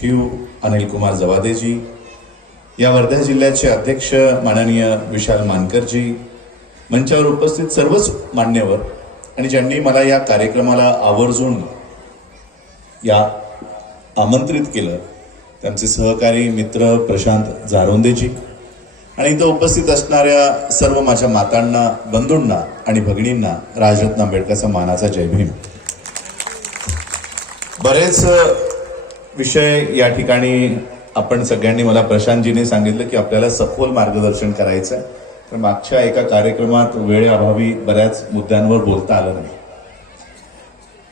शिव अनिल कुमार जवादेजी, या वर्धा जिल्ह्याचे अध्यक्ष माननीय विशाल मानकरजी, मंचावर उपस्थित सर्वच मान्यवर आणि ज्यांनी मला या कार्यक्रमाला आवर्जून या आमंत्रित केलं, त्यांचे सहकारी मित्र प्रशांत जारोंदेजी आणि इथं उपस्थित असणाऱ्या सर्व माझ्या मातांना, बंधूंना आणि भगिनींना राजरत्न आंबेडकरचा मानाचा जय भीम. बरेच विषय या ठिकाणी आपण सगळ्यांनी, मला प्रशांतजीने सांगितलं की आपल्याला सखोल मार्गदर्शन करायचं आहे, तर मागच्या एका कार्यक्रमात वेळेअभावी बऱ्याच मुद्द्यांवर बोलता आलं नाही.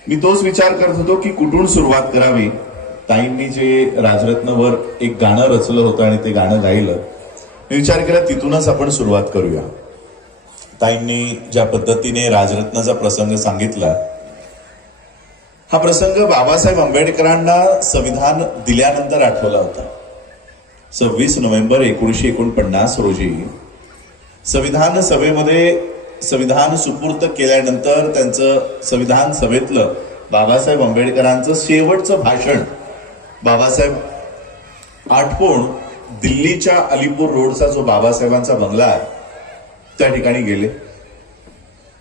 मी तोच विचार करत होतो की कुठून सुरुवात करावी. ताईंनी जे राजरत्नवर एक गाणं रचलं होतं आणि ते गाणं गायलं, मी विचार केला तिथूनच आपण सुरुवात करूया. ताईंनी ज्या पद्धतीने राजरत्नाचा प्रसंग सांगितला, हा प्रसंग बाबासाहेब आंबेडकरांना संविधान दिल्यानंतर आठवला होता. 26 नोव्हेंबर 1949 रोजी संविधान सभेमध्ये संविधान सुपूर्द केल्यानंतर त्यांचं संविधान सभेतलं बाबासाहेब आंबेडकरांचं शेवटचं भाषण बाबासाहेब आटपून दिल्लीच्या अलीपूर रोडचा जो बाबासाहेबांचा बंगला आहे त्या ठिकाणी गेले.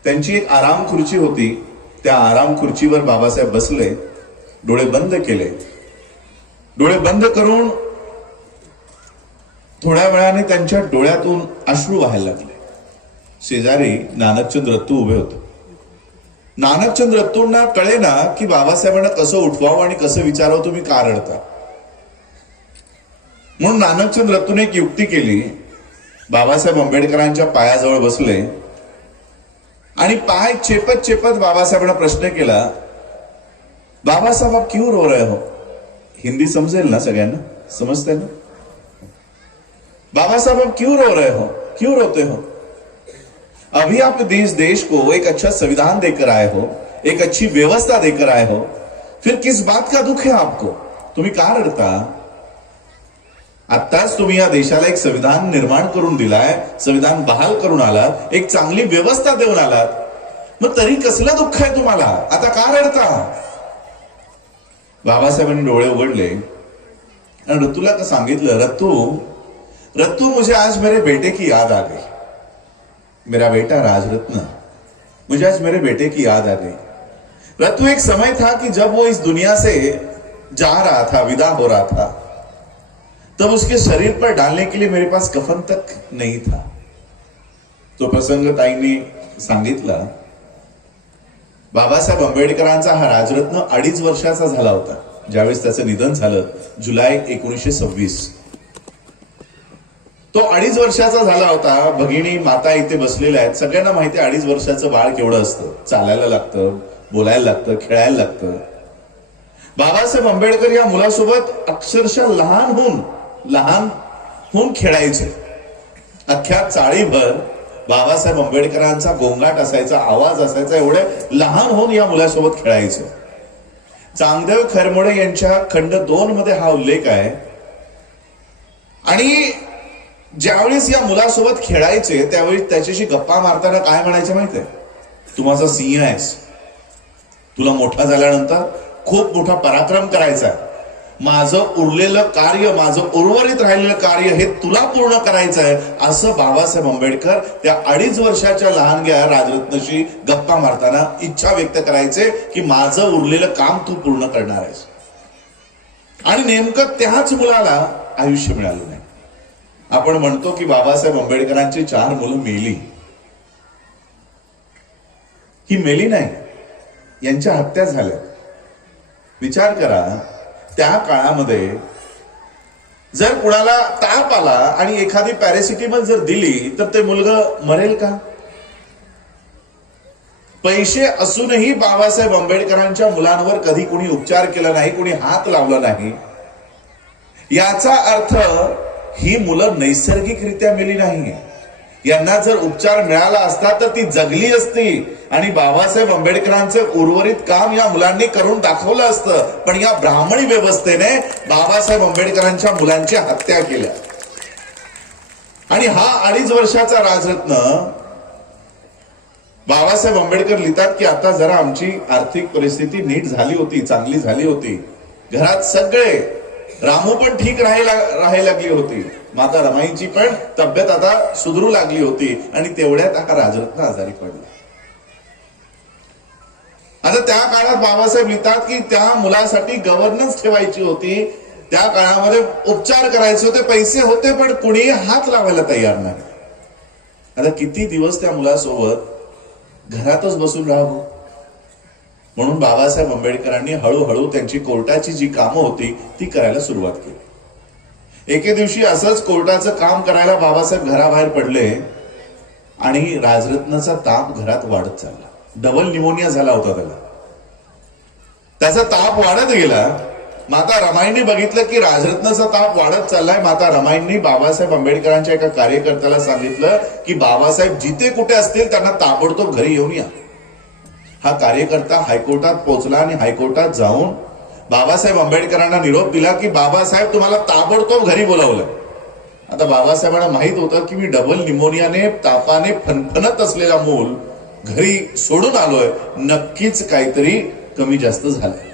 त्यांची एक आराम खुर्ची होती, त्या आराम खुर्चीवर बाबासाहेब बसले, डोळे बंद केले. डोळे बंद करून थोड्या वेळाने त्यांच्या डोळ्यातून अश्रू व्हायला लागले. शेजारी नानकचंद रत्तू उभे होते. नानकचंद रत्तूंना कळेना की बाबासाहेबांना कसं उठवावं आणि कसं विचारावं, तुम्ही का रडता. म्हणून नानकचंद रत्तूने एक युक्ती केली. बाबासाहेब आंबेडकरांच्या पायाजवळ बसले आणि पाय चेपत चेपत बाबासाहेबांना प्रश्न केला, बाबा साहब आप क्यों रो रहे हो. हिंदी समजेल ना सगळ्यांना, समजते ना. बाबा साहब आप क्यों रो रहे हो, क्यों रोते हो. अभी आप देश को एक अच्छा संविधान देकर आए हो, एक अच्छी व्यवस्था देकर आए हो, फिर किस बात का दुख है आपको, तुम्ही का रडता. आत्ताच तुम्ही या देशाला एक संविधान निर्माण करून दिलाय, संविधान बहाल करून आलात, एक चांगली व्यवस्था देऊन आलात, मग तरी कसलं दुःख आहे तुम्हाला, आता का रडता. बाबासाहेबांनी डोळे उघडले आणि रत्तूला का सांगितलं, रत्तू मुझे आज मेरे बेटे की याद आ गई. मेरा बेटा राजरत्न, मुझे आज मेरे बेटे की याद आ गई. रत्तू, एक समय था कि जब वो इस दुनिया से जा रहा था, विदा हो रहा था, तब उसके शरीर पर डालने के लिए मेरे पास कफन तक नहीं था. तो प्रसंग ताईंनी सांगितला. बाबासाहेब आंबेडकरांचा हा राजरत्न 2.5 वर्षाचा झाला होता ज्यावेळेस त्याचं निधन झालं, जुलै 1926. तो 2.5 वर्षाचा झाला होता. भगिनी माता इथे बसलेल्या आहेत, सगळ्यांना माहिती आहे 2.5 वर्षाचं बाळ केवढं असतं. चालायला लागतं, बोलायला लागतं, खेळायला लागतं. बाबासाहेब आंबेडकर या मुलासोबत अक्षरशः लहान होऊन खेळायचे. अख्ख्या चाळीभर बाबासाहेब आंबेडकरांचा गोंगाट असायचा, आवाज असायचा, एवढे लहान होऊन या मुलासोबत खेळायचे. चांगदेव खरमोडे यांच्या खंड 2 मध्ये हा उल्लेख आहे. आणि ज्यावेळेस या मुलासोबत खेळायचे त्यावेळी त्याच्याशी गप्पा मारताना काय म्हणायचे माहितीये, तू माझा सिंह आहेस, तुला मोठा झाल्यानंतर खूप मोठा पराक्रम करायचा आहे, माझं उरलेलं कार्य, माझं उर्वरित राहिलेलं कार्य हे तुला पूर्ण करायचं आहे, असं बाबासाहेब आंबेडकर त्या 2.5 वर्षाच्या लहानग्या राजरत्नशी गप्पा मारताना इच्छा व्यक्त करायचे की माझं उरलेलं काम तू पूर्ण करणार आहेस. आणि नेमकं त्याच मुलाला आयुष्य मिळालं नाही. आपण म्हणतो की बाबासाहेब आंबेडकरांची 4 मुलं मेली. ही मेली नाही, यांच्या हत्या झाल्या. विचार करा, त्या काळामध्ये जर कुणाला ताप आला आणि एखादी पॅरासिटामॉल जर दिली तर ते मुलगा मरेल का. पैसे असूनही बाबासाहेब आंबेडकरांच्या मुलांवर कधी कुणी उपचार केला नाही, कुणी हात लावला नाही. याचा अर्थ ही मुलं नैसर्गिकरित्या मेली नाही. यांना जर उपचार मिळाला असता तर ती जगली असती आणि बाबासाहेब आंबेडकरांचं उर्वरित काम या मुलांनी करून दाखवलं असतं. पण या ब्राह्मणी व्यवस्थेने बाबासाहेब आंबेडकरांच्या मुलांच्या हत्या केल्या. आणि हा 2.5 वर्षाचा राजरत्न, बाबासाहेब आंबेडकर लिहितात की आता जरा आमची आर्थिक परिस्थिती नीट झाली होती, चांगली झाली होती, घरात सगळे रामू पण ठीक राहायला लागली होती, माता रमाईंची पण तब्येत आता सुधरू लागली होती आणि तेवढ्यात हा राजरत्न आजारी पडला. आता त्या काळात बाबासाहेब लिहितात की त्या मुलासाठी गव्हर्नन्स ठेवायची होती, त्या काळामध्ये उपचार करायचे होते, पैसे होते, पण कुणी हात लावायला तयार नाही. आता किती दिवस त्या मुलासोबत घरातच बसून राहावं. म्हणून बाबासाहेब आंबेडकरांनी हळूहळू त्यांची कोर्टाची जी कामं होती ती करायला सुरुवात केली. एके दिवशी असंच कोर्टाचं काम करायला बाबासाहेब घराबाहेर पडले आणि राजरत्नाचा ताप घरात वाढत चालला. डबल निमोनिया झाला होता त्याला. त्याचा ताप वाढत गेला. माता रमाईंनी बघितलं की राजरत्नाचा ताप वाढत चाललाय. माता रमाईंनी बाबासाहेब आंबेडकरांच्या एका कार्यकर्त्याला सांगितलं की बाबासाहेब जिथे कुठे असतील त्यांना ताबडतोब घरी येऊन या. हा कार्यकर्ता हायकोर्टात पोहोचला आणि हायकोर्टात जाऊन बाबासाहेब आंबेडकरांना निरोप दिला की बाबासाहेब तुम्हाला ताबडतोब घरी बोलावलं. आता बाबासाहेबांना माहित होतं की मी डबल निमोनियाने तापाने फणफणत असलेला मूल घरी सोडून आलोय, नक्कीच काहीतरी कमी जास्त झालंय.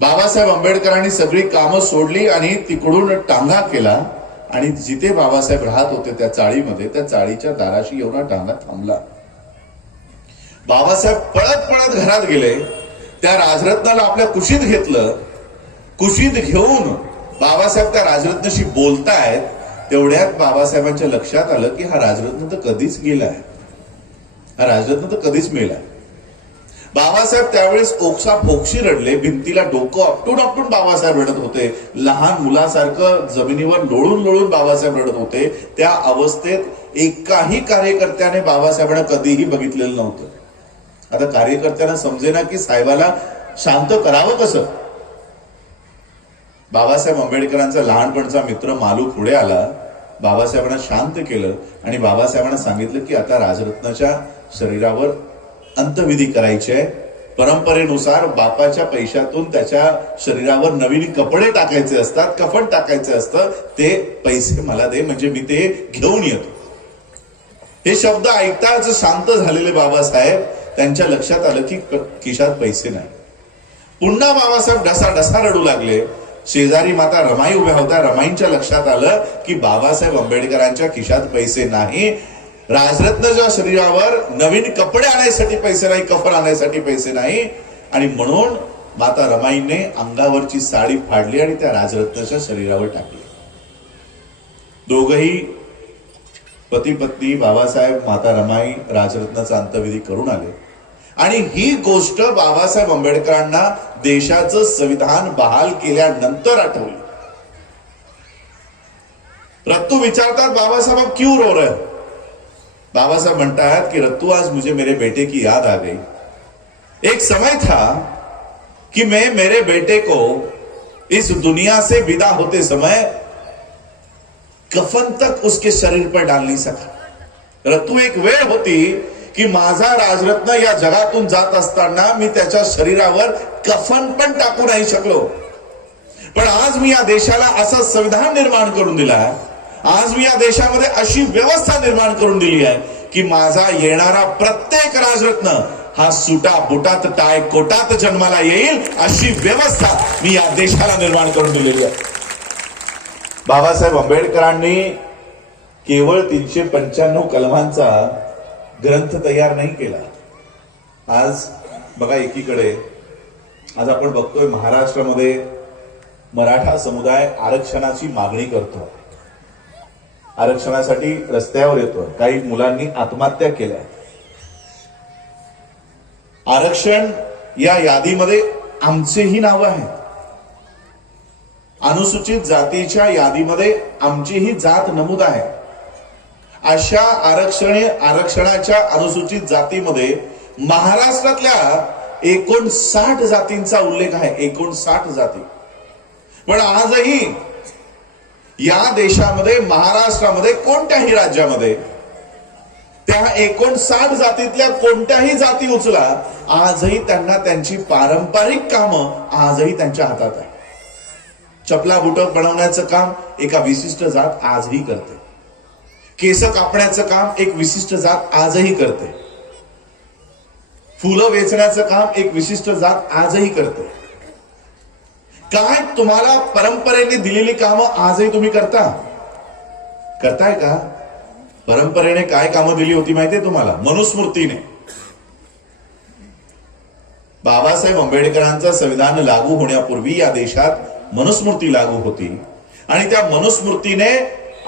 बाबासाहेब आंबेडकरांनी सगळी कामं सोडली आणि तिकडून टांगा केला आणि जिथे बाबासाहेब राहत होते त्या चाळीमध्ये, त्या चाळीच्या दाराशी एवढा टांगा थांबला. बाबासाहेब पळत पळत घरात गेले. त्या राजरत्नाला आपल्या कुशीत घेतलं. कुशीत घेऊन बाबासाहेब त्या राजरत्नाशी बोलतायत. तेवढ्यात बाबासाहेबांच्या लक्षात आलं की हा राजरत्न तर कधीच गेलाय, हा राजरत्न तर कधीच मेलाय. बाबासाहेब त्यावेळेस ओक्सा फोक्शी रडले. भिंतीला डोकं आपटून आपटून बाबासाहेब रडत होते. लहान मुलासारखं जमिनीवर लोळून लोळून बाबासाहेब रडत होते. त्या अवस्थेत एकाही कार्यकर्त्याने बाबासाहेबांना कधीही बघितलेलं नव्हतं. आता कार्यकर्त्यांना समजेना की साहेबाला शांत करावं कसं. बाबासाहेब आंबेडकरांचा लहानपणचा मित्र मालू पुढे आला. बाबासाहेबांना शांत केलं आणि बाबासाहेबांना सांगितलं की आता राजरत्नाच्या शरीरावर अंत्यविधी करायची आहे. परंपरेनुसार बापाच्या पैशातून त्याच्या शरीरावर नवीन कपडे टाकायचे असतात, कफन टाकायचे असतं. ते पैसे मला दे, म्हणजे मी ते घेऊन येतो. हे शब्द ऐकताच शांत झालेले बाबासाहेब त्यांच्या लक्षात आलं की खिशात पैसे नाही. पुन्हा बाबासाहेब ढसा रडू लागले. शेजारी माता रमाई उभ्या होत्या. रमाईंच्या लक्षात आलं की बाबासाहेब आंबेडकरांच्या खिशात पैसे नाही. राजरत्नाच्या शरीरावर नवीन कपडे आणण्यासाठी पैसे नाही, कफन आणण्यासाठी पैसे नाही. आणि म्हणून माता रमाईने अंगावरची साडी फाडली आणि त्या राजरत्नाच्या शरीरावर टाकली. दोघही पती पत्नी बाबासाहेब, माता रमाई राजरत्नाचा अंत्यविधी करून आले. आणि ही गोष्ट बाबासाहेब आंबेडकरांना देशाचं संविधान बहाल केल्यानंतर आठवली. रत्तू विचारतात बाबा साहब क्यों रो रहे हो. बाबा साहब म्हणतात कि रत्तू आज मुझे मेरे बेटे की याद आ गई. एक समय था कि मैं मेरे बेटे को इस दुनिया से विदा होते समय कफन तक उसके शरीर पर डाल नहीं सका. रत्तू एक वेळ होती की माझा राजरत्न या जगातून जात असताना मी त्याच्या शरीरावर कफन पण टाकू नाही शकलो. पण आज मी या देशाला असं संविधान निर्माण करून दिला आहे, आज मी या देशामध्ये अशी व्यवस्था निर्माण करून दिली आहे की माझा येणारा प्रत्येक राजरत्न हा सुटा बुटात टाय कोटात जन्माला येईल, अशी व्यवस्था मी या देशाला निर्माण करून दिलेली आहे. बाबासाहेब आंबेडकरांनी केवळ 395 कलमांचा ग्रंथ तयार नाही केला. आज बघा एकीकडे आज आपण बघतोय महाराष्ट्रामध्ये मराठा समुदाय आरक्षणाची मागणी करतो, आरक्षणासाठी रस्त्यावर येतोय. काही मुलांनी आत्महत्या केल्या. आरक्षण या यादीमध्ये आमचेही नाव आहेत. अनुसूचित जातीच्या यादीमध्ये आमचीही जात नमूद आहे. अशा आरक्षणाच्या अनुसूचित जातीमध्ये महाराष्ट्रातल्या 59 जातींचा उल्लेख आहे. 59 जाती. पण आजही या देशामध्ये महाराष्ट्रामध्ये कोणत्याही राज्यामध्ये त्या 59 जातीतल्या कोणत्याही जाती उचला, आजही त्यांना त्यांची पारंपरिक कामं आजही त्यांच्या हातात आहे. चपला बुट बनवण्याचं काम एका विशिष्ट जात आजही करते. केस कापण्याचं काम एक विशिष्ट जात आजही करते. फुलं वेचण्याचं काम एक विशिष्ट जात आजही करते. काय तुम्हाला परंपरेने दिलेली कामं आजही तुम्ही करताय का? परंपरेने काय कामं दिली होती माहितीये तुम्हाला? मनुस्मृतीने. बाबासाहेब आंबेडकरांचं संविधान लागू होण्यापूर्वी या देशात मनुस्मृती लागू होती आणि त्या मनुस्मृतीने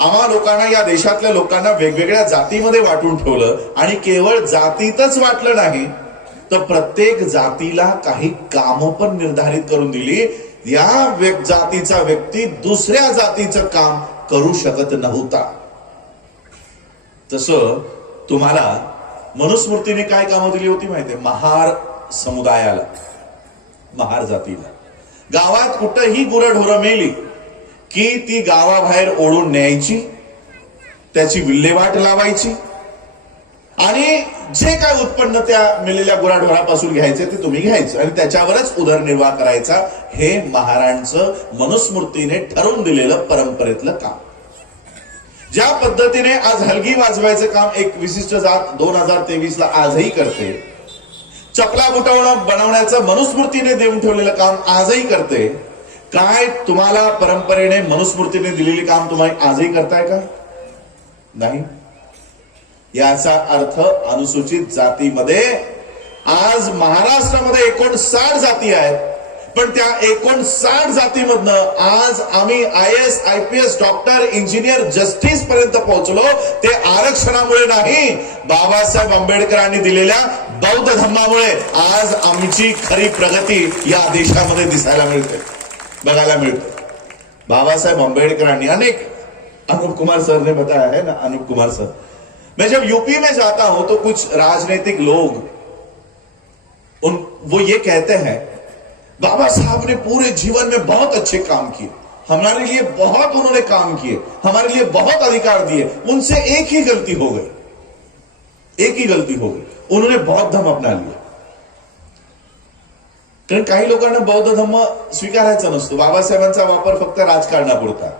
आम्हा लोकांना, या देशातल्या लोकांना वेगवेगळ्या जातीमध्ये वाटून ठेवलं आणि केवळ जातीतच वाटलं नाही तर प्रत्येक जातीला काही कामं पण निर्धारित करून दिली. या जातीचा व्यक्ती दुसऱ्या जातीचं काम करू शकत नव्हता. तसं तुम्हाला मनुस्मृतीने काय कामं दिली होती माहितीये? महार समुदायाला, महार जातीला गावात कुठंही गुरढोरं मेली की ती गावाबाहेर ओढून न्यायची, त्याची विल्हेवाट लावायची आणि जे काय उत्पन्न त्या मेलेल्या गुराढोरापासून घ्यायचे ते तुम्ही घ्यायचं आणि त्याच्यावरच उदरनिर्वाह करायचा. हे महारांचं मनुस्मृतीने ठरवून दिलेलं परंपरेतलं काम. ज्या पद्धतीने आज हलगी वाजवायचं काम एक विशिष्ट जात 2023 ला आजही करते, चपला बुटवणं बनवण्याचं मनुस्मृतीने देऊन ठेवलेलं काम आजही करते, काय तुम्हाला परंपरेने मनुस्मृतीने दिलेली काम तुम्ही आजही करताय का? नाही. याचा अर्थ अनुसूचित जातीमध्ये आज महाराष्ट्रामध्ये 59 जाती आहेत, पण त्या 59 जातीमधनं आज आम्ही IAS, IPS, doctor, engineer, justice पर्यंत पोहोचलो. ते आरक्षणामुळे नाही, बाबासाहेब आंबेडकरांनी दिलेल्या बौद्ध धर्मामुळे आज आमची खरी प्रगती या देशामध्ये दिसायला मिळते, बघायला मिळते. बाबासाहेब आंबेडकरांनी अनेक, अनूप कुमार सर ने बताया है ना, अनूप कुमार सर, मैं जब यूपी में जाता हूं तो कुछ राजनीतिक लोग वो ये कहते हैं बाबा साहब ने पूरे जीवन में बहुत अच्छे काम किए, हमारे लिए बहुत उन्होंने काम किए, हमारे लिए बहुत अधिकार दिए, उनसे एक ही गलती हो गई, उन्होंने बौद्ध धर्म अपना लिया. कारण काही लोकांना बौद्ध धर्म स्वीकारायचा नसतो. बाबासाहेबांचा वापर फक्त राजकारणापुरता,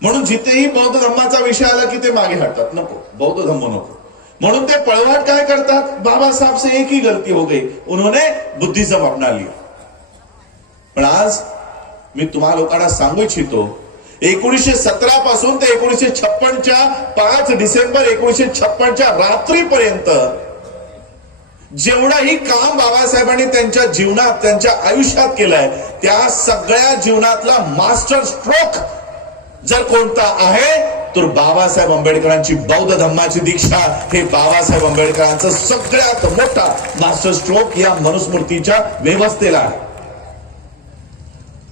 म्हणून जिथेही बौद्ध धर्माचा विषय आला की ते मागे हटतात, नको बौद्ध धर्म नको, म्हणून ते पळवाट काय करतात? बाबा साहब से एक ही गलती हो गई, उन्होंने बुद्धिज्म अपना लिया. पण आज मी तुम्हा लोकांना सांगू इच्छितो, 1917 पासून ते 1956च्या 5 डिसेंबर 1956च्या रात्रीपर्यंत जेवढंही काम बाबासाहेबांनी त्यांच्या जीवनात, त्यांच्या आयुष्यात केलंय, त्या सगळ्या जीवनातला मास्टर स्ट्रोक जर कोणता आहे तर बाबासाहेब आंबेडकरांची बौद्ध धर्माची दीक्षा हे बाबासाहेब आंबेडकरांचं सगळ्यात मोठा मास्टर स्ट्रोक या मनुस्मृतीच्या व्यवस्थेला आहे.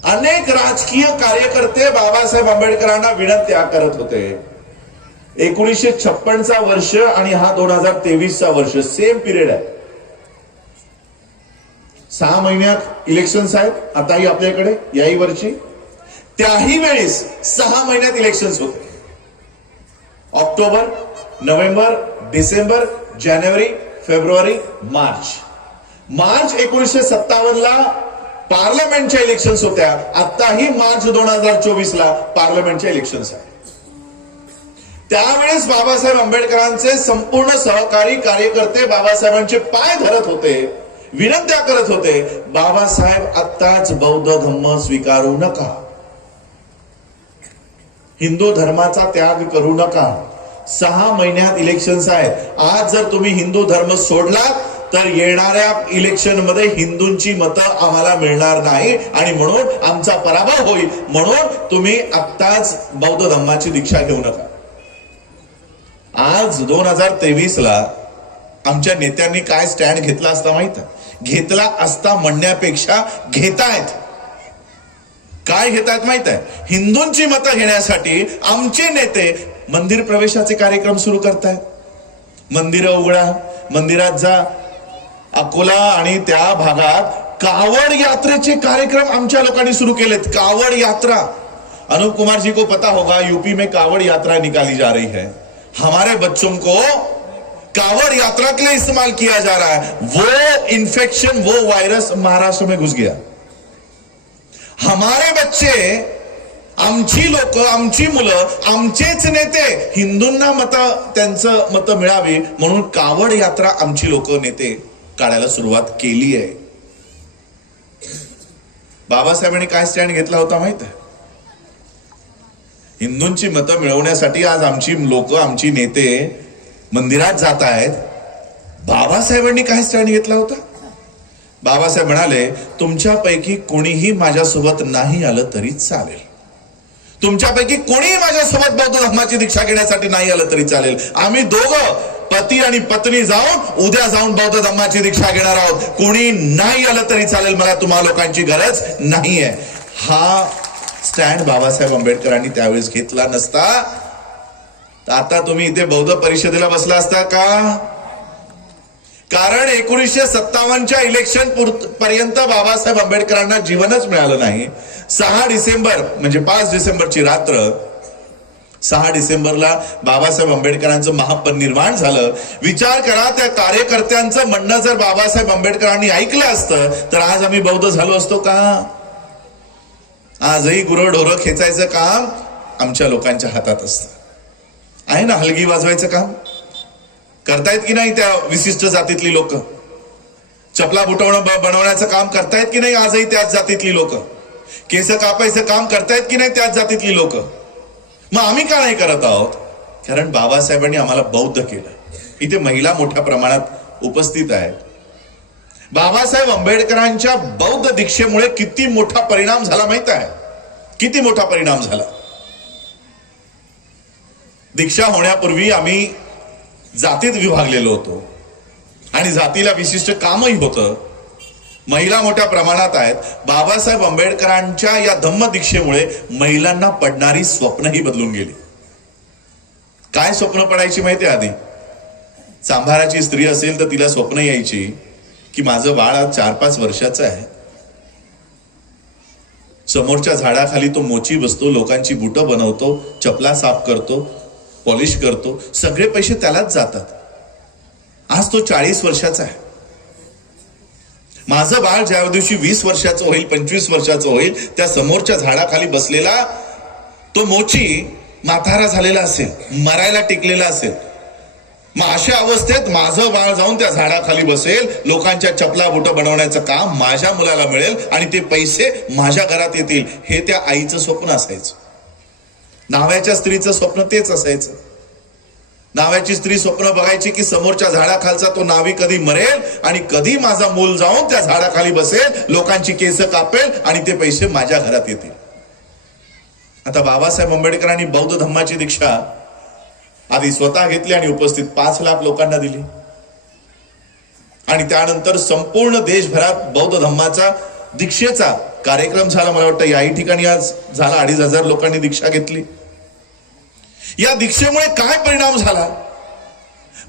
अनेक राजकीय कार्यकर्ते बाबासाहेब आंबेडकरांना विनंत्या करत होते. 1956चा वर्ष आणि हा 2023चा वर्ष सेम पिरियड आहे. 6 महिन्यात इलेक्शन्स आहेत आताही आपल्याकडे, याही वर्षी. त्याही वेळेस 6 महिन्यात इलेक्शन्स होते. ऑक्टोबर, नोव्हेंबर, डिसेंबर, जानेवारी, फेब्रुवारी, मार्च 1957 ला पार्लमेंटच्या इलेक्शन्स होत्या. आताही मार्च 2024 ला पार्लमेंटच्या इलेक्शन्स आहेत. त्यावेळेस बाबासाहेब आंबेडकरांचे संपूर्ण सहकारी कार्यकर्ते बाबासाहेबांचे पाय धरत होते, विनंत्या करत होते, बाबासाहेब आत्ताच बौद्ध धर्म स्वीकारू नका, हिंदू धर्माचा त्याग करू नका. 6 महिन्यात इलेक्शन्स आहेत. आज जर तुम्ही हिंदू धर्म सोडलात तर येणाऱ्या इलेक्शन मध्ये हिंदूंची मतं आम्हाला मिळणार नाही आणि म्हणून आमचा पराभव होईल, म्हणून तुम्ही आत्ताच बौद्ध धर्माची दीक्षा घेऊ नका. आज 2023 ला आमच्या नेत्यांनी काय स्टँड घेतला असता माहित आहे? घेतला असता म्हणण्यापेक्षा घेतायत. काय घेतायत माहित आहे? हिंदूंची मतं घेण्यासाठी आमचे नेते मंदिर प्रवेशाचे कार्यक्रम सुरू करतायत. मंदिरं उघडा, मंदिरात जा. अकोला आणि त्या भागात कावड यात्रेचे कार्यक्रम आमच्या लोकांनी सुरू केलेत. कावड यात्रा, अनूप कुमार जी को पता होगा, यूपी में कावड़ यात्रा निकाली जा रही है. हमारे बच्चों को कावड़ यात्रा के लिए इस्तेमाल किया जा रहा है. वो इन्फेक्शन, वो वायरस महाराष्ट्र में घुस गया. हमारे बच्चे, आमची लोक, आमची मुलं, आमचेच नेते हिंदूंना त्यांचं मतं मिळावी म्हणून कावड यात्रा आमची लोक नेते काढायला सुरुवात केली आहे. बाबासाहेबांनी काय स्टँड घेतला होता माहित आहे? हिंदूंची मतं मिळवण्यासाठी आज आमची लोक, आमची नेते मंदिरात जात आहेत. बाबासाहेबांनी काय स्टँड घेतला होता? बाबासाहेब म्हणाले, तुमच्यापैकी कोणीही माझ्यासोबत नाही आलं तरी चालेल. तुमच्यापैकी कोणीही माझ्यासोबत बौद्ध धर्माची दीक्षा घेण्यासाठी नाही आलं तरी चालेल. आम्ही दोघं पती आणि पत्नी जाऊन उद्या जाऊन बौद्ध धर्माची दीक्षा घेणार आहोत. कोणी नाही आलं तरी चालेल, मला तुम्हा लोकांची गरज नाहीये. हा स्टँड बाबासाहेब आंबेडकरांनी त्यावेळेस घेतला नसता तर आता तुम्ही इथे बौद्ध परिषदेला बसला असता का? कारण 1957च्या इलेक्शन पर्यंत बाबासाहेब आंबेडकरांना जीवनच मिळालं नाही. 6 डिसेंबर म्हणजे 5 डिसेंबरची रात्र, 6 डिसेंबरला बाबासाहेब आंबेडकरांचं महापरिनिर्वाण झालं. विचार करा, त्या कार्यकर्त्यांचं म्हणणं जर बाबासाहेब आंबेडकरांनी ऐकलं असतं तर आज आम्ही बौद्ध झालो असतो का? आजही गुरंढोरं खेचायचं काम आमच्या लोकांच्या हातात असतं. आहे ना, हलगी वाजवायचं काम करतायत की नाही त्या विशिष्ट जातीतली लोक? चपला बुटवणं बनवण्याचं काम करतायत की नाही आजही त्याच जातीतली लोक? केस कापायचं काम करतायत की नाही त्याच जातीतली लोक? मग आम्ही का नाही करत आहोत? कारण बाबासाहेबांनी आम्हाला बौद्ध केलं. इथे महिला मोठ्या प्रमाणात उपस्थित आहेत. बाबासाहेब आंबेडकरांच्या बौद्ध दीक्षेमुळे किती मोठा परिणाम झाला माहित आहे? किती मोठा परिणाम झाला. दीक्षा होण्यापूर्वी आम्ही जातीत विभागलेलो होतो आणि जातीला विशिष्ट कामही होतं. महिला मोठ्या प्रमाणात आहेत. बाबासाहेब आंबेडकरांच्या या धम्म दीक्षेमुळे महिलांना पडणारी स्वप्नही बदलून गेली. काय स्वप्न पडायची माहिती? आधी चांभाराची स्त्री असेल तर तिला स्वप्न यायची की माझं बाळ आज 4-5 वर्षाचं आहे, समोरच्या झाडाखाली तो मोची बसतो, लोकांची बुटं बनवतो, चपला साफ करतो, पॉलिश करतो, सगळे पैसे त्यालाच जातात. आज तो 40 वर्षाचा आहे. माझं बाळ ज्या दिवशी 20 वर्षाचं होईल, 25 वर्षाचं होईल, त्या समोरच्या झाडाखाली बसलेला तो मोची म्हातारा झालेला असेल, मरायला टिकलेला असेल. मग अशा अवस्थेत माझं बाळ जाऊन त्या झाडाखाली बसेल, लोकांच्या चपला बुटं बनवण्याचं काम माझ्या मुलाला मिळेल आणि ते पैसे माझ्या घरात येतील, हे त्या आईचं स्वप्न असायचं. नाव्याच्या स्त्रीचं स्वप्न तेच असायचं. नाव्याची स्त्री स्वप्न बघायची की समोरच्या झाडाखालचा तो नावी कधी मरेल आणि कधी माझा मूल जाऊन त्या झाडाखाली बसेल, लोकांची केस कापेल आणि ते पैसे माझ्या घरात येतील. आता बाबासाहेब आंबेडकरांनी बौद्ध धम्माची दीक्षा आधी स्वतः घेतली आणि उपस्थित 5 लाख लोकांना दिली आणि त्यानंतर संपूर्ण देशभरात बौद्ध धम्माचा दीक्षेचा कार्यक्रम झाला. मला वाटतं याही ठिकाणी आज झाला. 2,500 लोकांनी दीक्षा घेतली. या दीक्षेमुळे काय परिणाम झाला?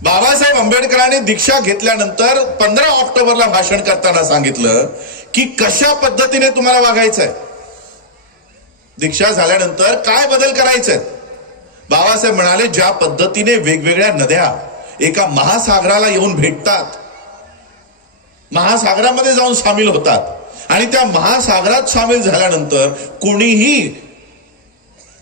बाबासाहेब आंबेडकरांनी दीक्षा घेतल्यानंतर 15 ऑक्टोबरला भाषण करताना सांगितलं की कशा पद्धतीने तुम्हाला वागायचंय. दीक्षा झाल्यानंतर काय बदल करायचे? बाबासाहेब म्हणाले, ज्या पद्धतीने वेगवेगळ्या नद्या एका महासागराला येऊन भेटतात, महासागरामध्ये जाऊन सामील होतात आणि त्या महासागरात सामील झाल्यानंतर कोणीही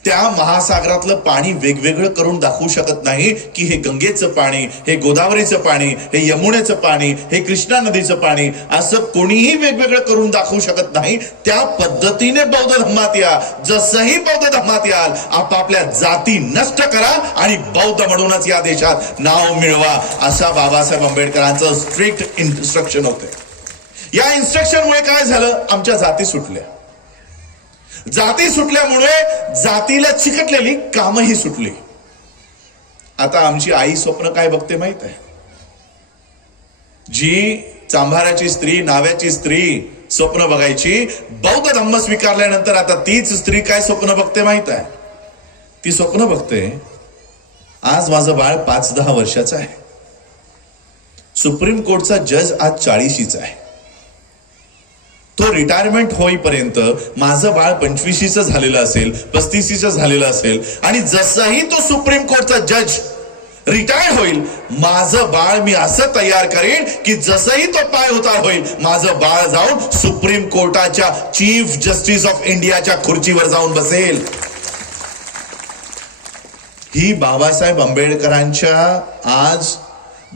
त्या महासागरातलं पाणी वेगवेगळं करून दाखवू शकत नाही की हे गंगेचं पाणी, हे गोदावरीचं पाणी, हे यमुनेचं पाणी, हे कृष्णा नदीचं पाणी, असं कोणीही वेगवेगळं करून दाखवू शकत नाही. त्या पद्धतीने बौद्ध धर्मात या. जसंही बौद्ध धर्मात याल, आपापल्या जाती नष्ट करा आणि बौद्ध म्हणूनच या देशात नाव मिळवा, असा बाबासाहेब आंबेडकरांचं स्ट्रिक्ट इन्स्ट्रक्शन होते. या इन्स्ट्रक्शनमुळे काय झालं? आमच्या जाती सुटल्या. जाती सुटल्यामुळे जातीला चिकटलेली कामही सुटली. आता आमची आई स्वप्न काय बघते माहित आहे? जी चांभाराची स्त्री, नाव्याची स्त्री स्वप्न बघायची, बौद्ध धम्म स्वीकारल्यानंतर आता तीच स्त्री काय स्वप्न बघते माहित आहे? ती स्वप्न बघते, आज माझं बाळ 5-10 वर्षाचं आहे, सुप्रीम कोर्टचा जज आज 40शीचा आहे, तो रिटायरमेंट होईपर्यंत माझं बाळ 25शीचं झालेलं असेल, 35शीचं झालेलं असेल आणि जसंही तो सुप्रीम कोर्टचा जज रिटायर होईल, माझं बाळ मी असं तयार करेन की जसंही तो पाय उतार होईल, माझं बाळ जाऊन सुप्रीम कोर्टाच्या चीफ जस्टिस ऑफ इंडियाच्या खुर्चीवर जाऊन बसेल. ही बाबासाहेब आंबेडकरांच्या आज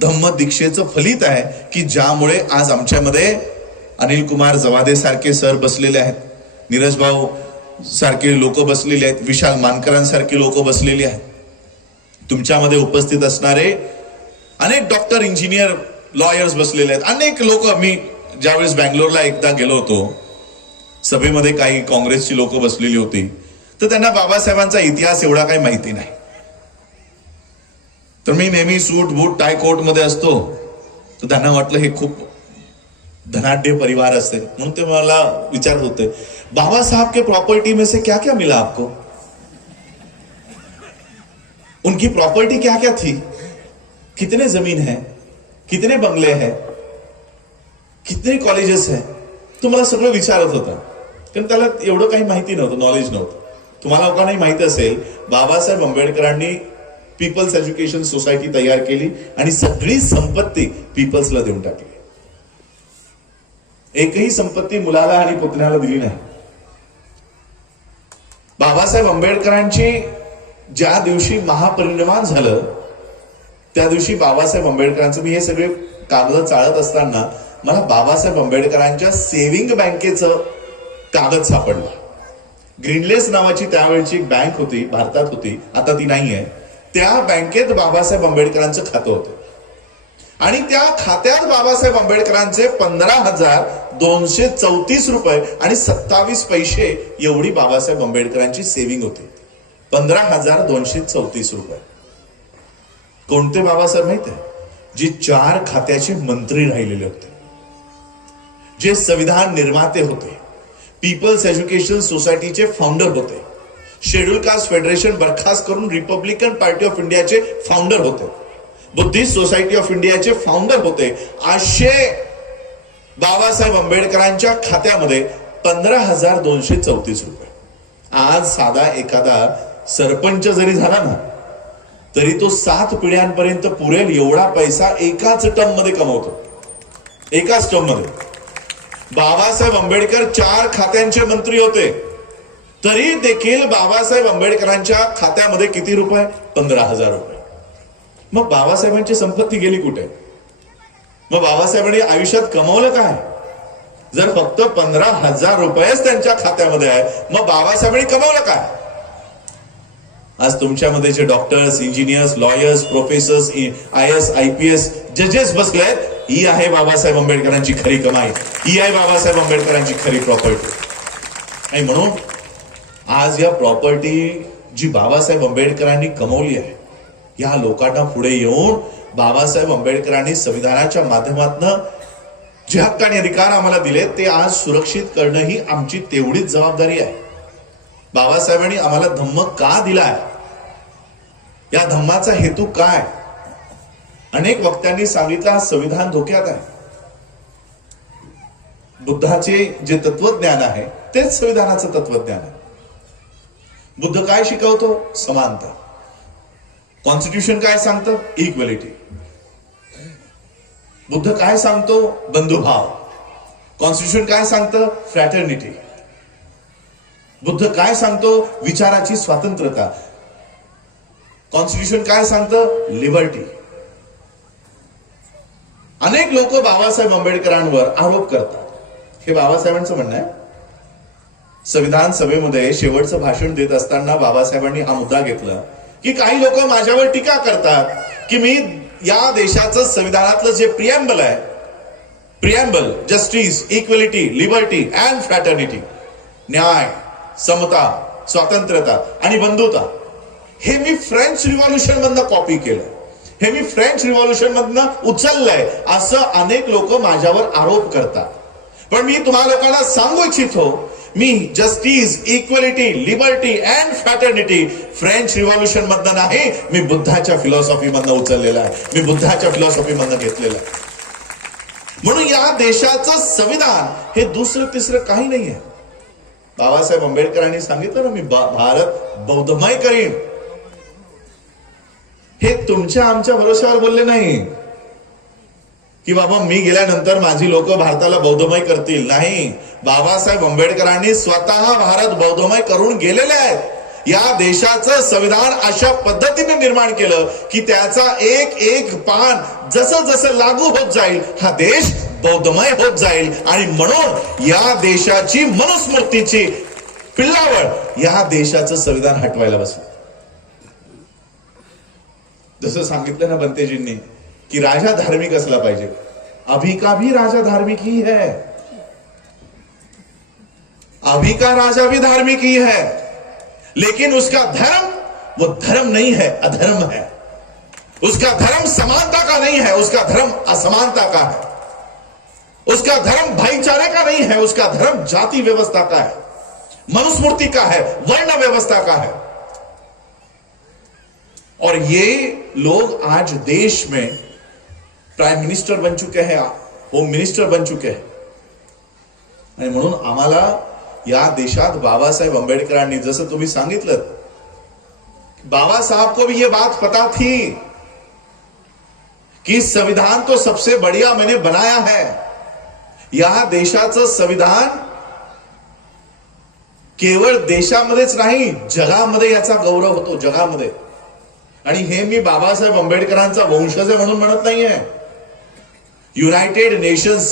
धम्म दीक्षेचं फलित आहे की ज्यामुळे आज आमच्यामध्ये अनिल कुमार जवादे सारखे सर बसलेले आहेत. नीरज भाऊ सारखे लोक बसलेले आहेत, विशाल मानकरांसारखी लोक बसलेली आहेत, तुमच्यामध्ये उपस्थित असणारे अनेक डॉक्टर, इंजिनियर, लॉयर्स बसलेले आहेत, अनेक लोक. मी ज्यावेळेस बँगलोरला एकदा गेलो होतो, सभेमध्ये काही काँग्रेसची लोक बसलेली होती, तर त्यांना बाबासाहेबांचा इतिहास एवढा काही माहिती नाही. तर मी नेहमी सूट बूट टाय कोट मध्ये असतो, तर त्यांना वाटलं हे खूप धनाढ्य परिवार असेल, म्हणून ते मला विचारत होते, बाबा साहब के प्रॉपर्टी में से क्या क्या मिला आपको? उनकी प्रॉपर्टी क्या क्या थी? कितने जमीन है, कितने बंगले हैं, कितने कॉलेजेस हैं? तो मला सगळं विचारत होता, कारण त्याला एवढं काही माहिती नव्हतं, नॉलेज नव्हतं. तुम्हाला लोकांनाही माहिती असेल, बाबासाहेब आंबेडकरांनी पीपल्स एज्युकेशन सोसायटी तयार केली आणि सगळी संपत्ती पीपल्सला देऊन टाकली. एकही संपत्ती मुलाला आणि पुतण्याला दिली नाही. बाबासाहेब आंबेडकरांची ज्या दिवशी महापरिनिर्वाण झालं, त्या दिवशी बाबासाहेब आंबेडकरांचं, मी हे सगळे कागद चाळत असताना मला बाबासाहेब आंबेडकरांच्या सेव्हिंग बँकेचं कागद सापडलं. ग्रीनलेस नावाची त्यावेळची एक बँक होती, भारतात होती, आता ती नाही आहे. त्या बँकेत बाबासाहेब आंबेडकरांचं खातं होतं आणि त्या खात्यात बाबासाहेब आंबेडकरांचे 15,234 रुपये आणि 27 पैसे एवढी बाबासाहेब आंबेडकरांची सेव्हिंग होती. 15,234 रुपये. कोणते बाबासाहेब माहित आहे? जे 4 खात्याचे मंत्री राहिलेले होते, जे संविधान निर्माते होते, पीपल्स एज्युकेशन सोसायटीचे फाउंडर होते, शेड्यूल कास्ट फेडरेशन बरखास्त करून रिपब्लिकन पार्टी ऑफ इंडियाचे फाउंडर होते, बुद्धिस्ट सोसायटी ऑफ इंडियाचे फाउंडर होते. असे बाबासाहेब आंबेडकरांच्या खात्यामध्ये 15,234 रुपये. आज साधा एखादा सरपंच जरी झाला ना, तरी तो 7 पिढ्यांपर्यंत पुरेल एवढा पैसा एकाच टर्म मध्ये कमवतो, एकाच टर्म मध्ये. बाबासाहेब आंबेडकर 4 खात्यांचे मंत्री होते, तरी देखील बाबासाहेब आंबेडकरांच्या खात्यामध्ये किती रुपये? 15,000 रुपये. मग बाबासाहेबांची संपत्ती गेली कुठे? मग बाबासाहेबांनी आयुष्यात कमवलं काय? जर फक्त 15,000 रुपयेच त्यांच्या खात्यामध्ये आहे, मग बाबासाहेबांनी कमवलं काय? आज तुमच्यामध्ये जे doctors, engineers, lawyers, professors, IAS, IPS, जजेस बसलेत, ही आहे बाबासाहेब आंबेडकरांची खरी कमाई, ही आहे बाबासाहेब आंबेडकरांची खरी प्रॉपर्टी. आणि म्हणून आज या प्रॉपर्टी जी बाबासाहेब आंबेडकरांनी कमवली आहे, या लोकांना पुढे येऊन बाबासाहेब आंबेडकरांनी संविधानाच्या माध्यमातून जे हक्क आणि अधिकार आम्हाला दिले, ते आज सुरक्षित करणं ही आमची तेवढीच जबाबदारी आहे. बाबासाहेबांनी आम्हाला धम्म का दिलाय? या धम्माचा हेतू काय? अनेक वक्त्यांनी सांगितलं, हा संविधान धोक्यात आहे. बुद्धाचे जे तत्वज्ञान आहे तेच संविधानाचं तत्वज्ञान आहे. बुद्ध काय शिकवतो? समानता. कॉन्स्टिट्यूशन काय सांगतं? इक्वॅलिटी. बुद्ध काय सांगतो? बंधुभाव. कॉन्स्टिट्यूशन काय सांगतं? फ्रॅटर्निटी. बुद्ध काय सांगतो? विचाराची स्वातंत्र्यता. कॉन्स्टिट्यूशन काय सांगतं? लिबर्टी. अनेक लोक बाबासाहेब आंबेडकरांवर आरोप करतात. हे बाबासाहेबांचं म्हणणं आहे. संविधान सभेमध्ये शेवटचं भाषण देत असताना बाबासाहेबांनी हा मुद्दा घेतला की काही लोक माझ्यावर टीका करतात की मी या देशाचं संविधानातलं जे प्रिएम्बल आहे, preamble justice, equality, liberty and fraternity, न्याय, समता, स्वातंत्र्यता आणि बंधुता, हे मी फ्रेंच रिव्हॉल्युशन मधनं कॉपी केलं, हे मी फ्रेंच रिव्हॉल्युशन मधनं उचललंय, असं अनेक लोक माझ्यावर आरोप करतात. पण मी तुम्हा लोकांना सांगू इच्छितो, मी justice, equality, liberty and fraternity French revolution मधनं नाही, मी बुद्धाच्या फिलॉसॉफी मधनं उचललेला आहे, मी बुद्धाच्या फिलॉसॉफी मधनं घेतलेलं आहे. म्हणून या देशाचं संविधान हे दुसरं तिसरं काही नाही आहे. बाबासाहेब आंबेडकरांनी सांगितलं ना, मी भारत बौद्धमय करीन. हे तुमच्या आमच्या भरोश्यावर बोलले नाही की बाबा मी गेल्यानंतर माझी लोक भारताला बौद्धमय करतील. नाही, बाबासाहेब आंबेडकरांनी स्वतः भारत बौद्धमय करून गेलेले आहेत. या देशाचं संविधान अशा पद्धतीने निर्माण केलं की त्याचा एक एक पान जसं जसं लागू होत जाईल, हा देश बौद्धमय होत जाईल. आणि म्हणून या देशाची मनुस्मृतीची पिल्लावळ या देशाचं संविधान हटवायला बसलं. जसं सांगितलं ना बनतेजींनी की राजा धार्मिक असला पाहिजे. अभी का भी राजा धार्मिक ही है, अभी का राजा भी धार्मिक ही है, लेकिन उसका धर्म वो धर्म नहीं है, अधर्म है. उसका धर्म समानता का नहीं है, उसका धर्म असमानता का है. उसका धर्म भाईचारे का नहीं है, उसका धर्म जाति व्यवस्था का है, मनुस्मृति का है, वर्ण व्यवस्था का है. और ये लोग आज देश में प्राइम मिनिस्टर बन चुके हैं, होम मिनिस्टर बन चुके हैं. आणि म्हणून आम्हाला या देशात बाबासाहेब आंबेडकरांनी, जसं तुम्ही सांगितलं, बाबा साहब को भी ये बात पता थी कि संविधान तो सबसे बढ़िया मैंने बनाया है. या देशाचं संविधान केवळ देशामध्येच नाही, जगामध्ये याचा गौरव होतो, जगामध्ये. आणि हे मी बाबासाहेब आंबेडकरांचा वंशज आहे म्हणून म्हणत नाहीये. युनायटेड नेशन्स,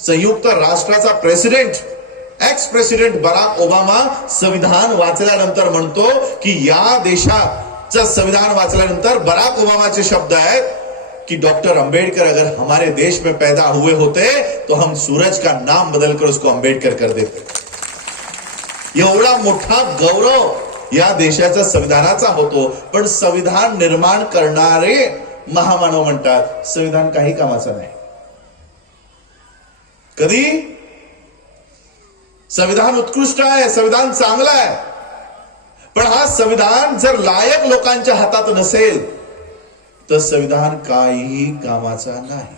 संयुक्त राष्ट्राचा president, ex president Barack Obama संविधान वाचल्यानंतर म्हणतो की या देशाचं संविधान वाचल्यानंतर बराक ओबामाचे शब्द आहेत कि डॉक्टर अंबेडकर अगर हमारे देश में पैदा हुए होते तो हम सूरज का नाम बदलकर उसको अंबेडकर कर देते. एवढा मोठा गौरव या देशाच्या संविधानाचा होतो. पण संविधान निर्माण करणारे महामानव म्हणतात संविधान काही कामाचं नाही. कधी संविधान उत्कृष्ट आहे, संविधान चांगलं आहे, पण हा संविधान जर लायक लोकांच्या हातात नसेल तर संविधान काहीही कामाचा नाही.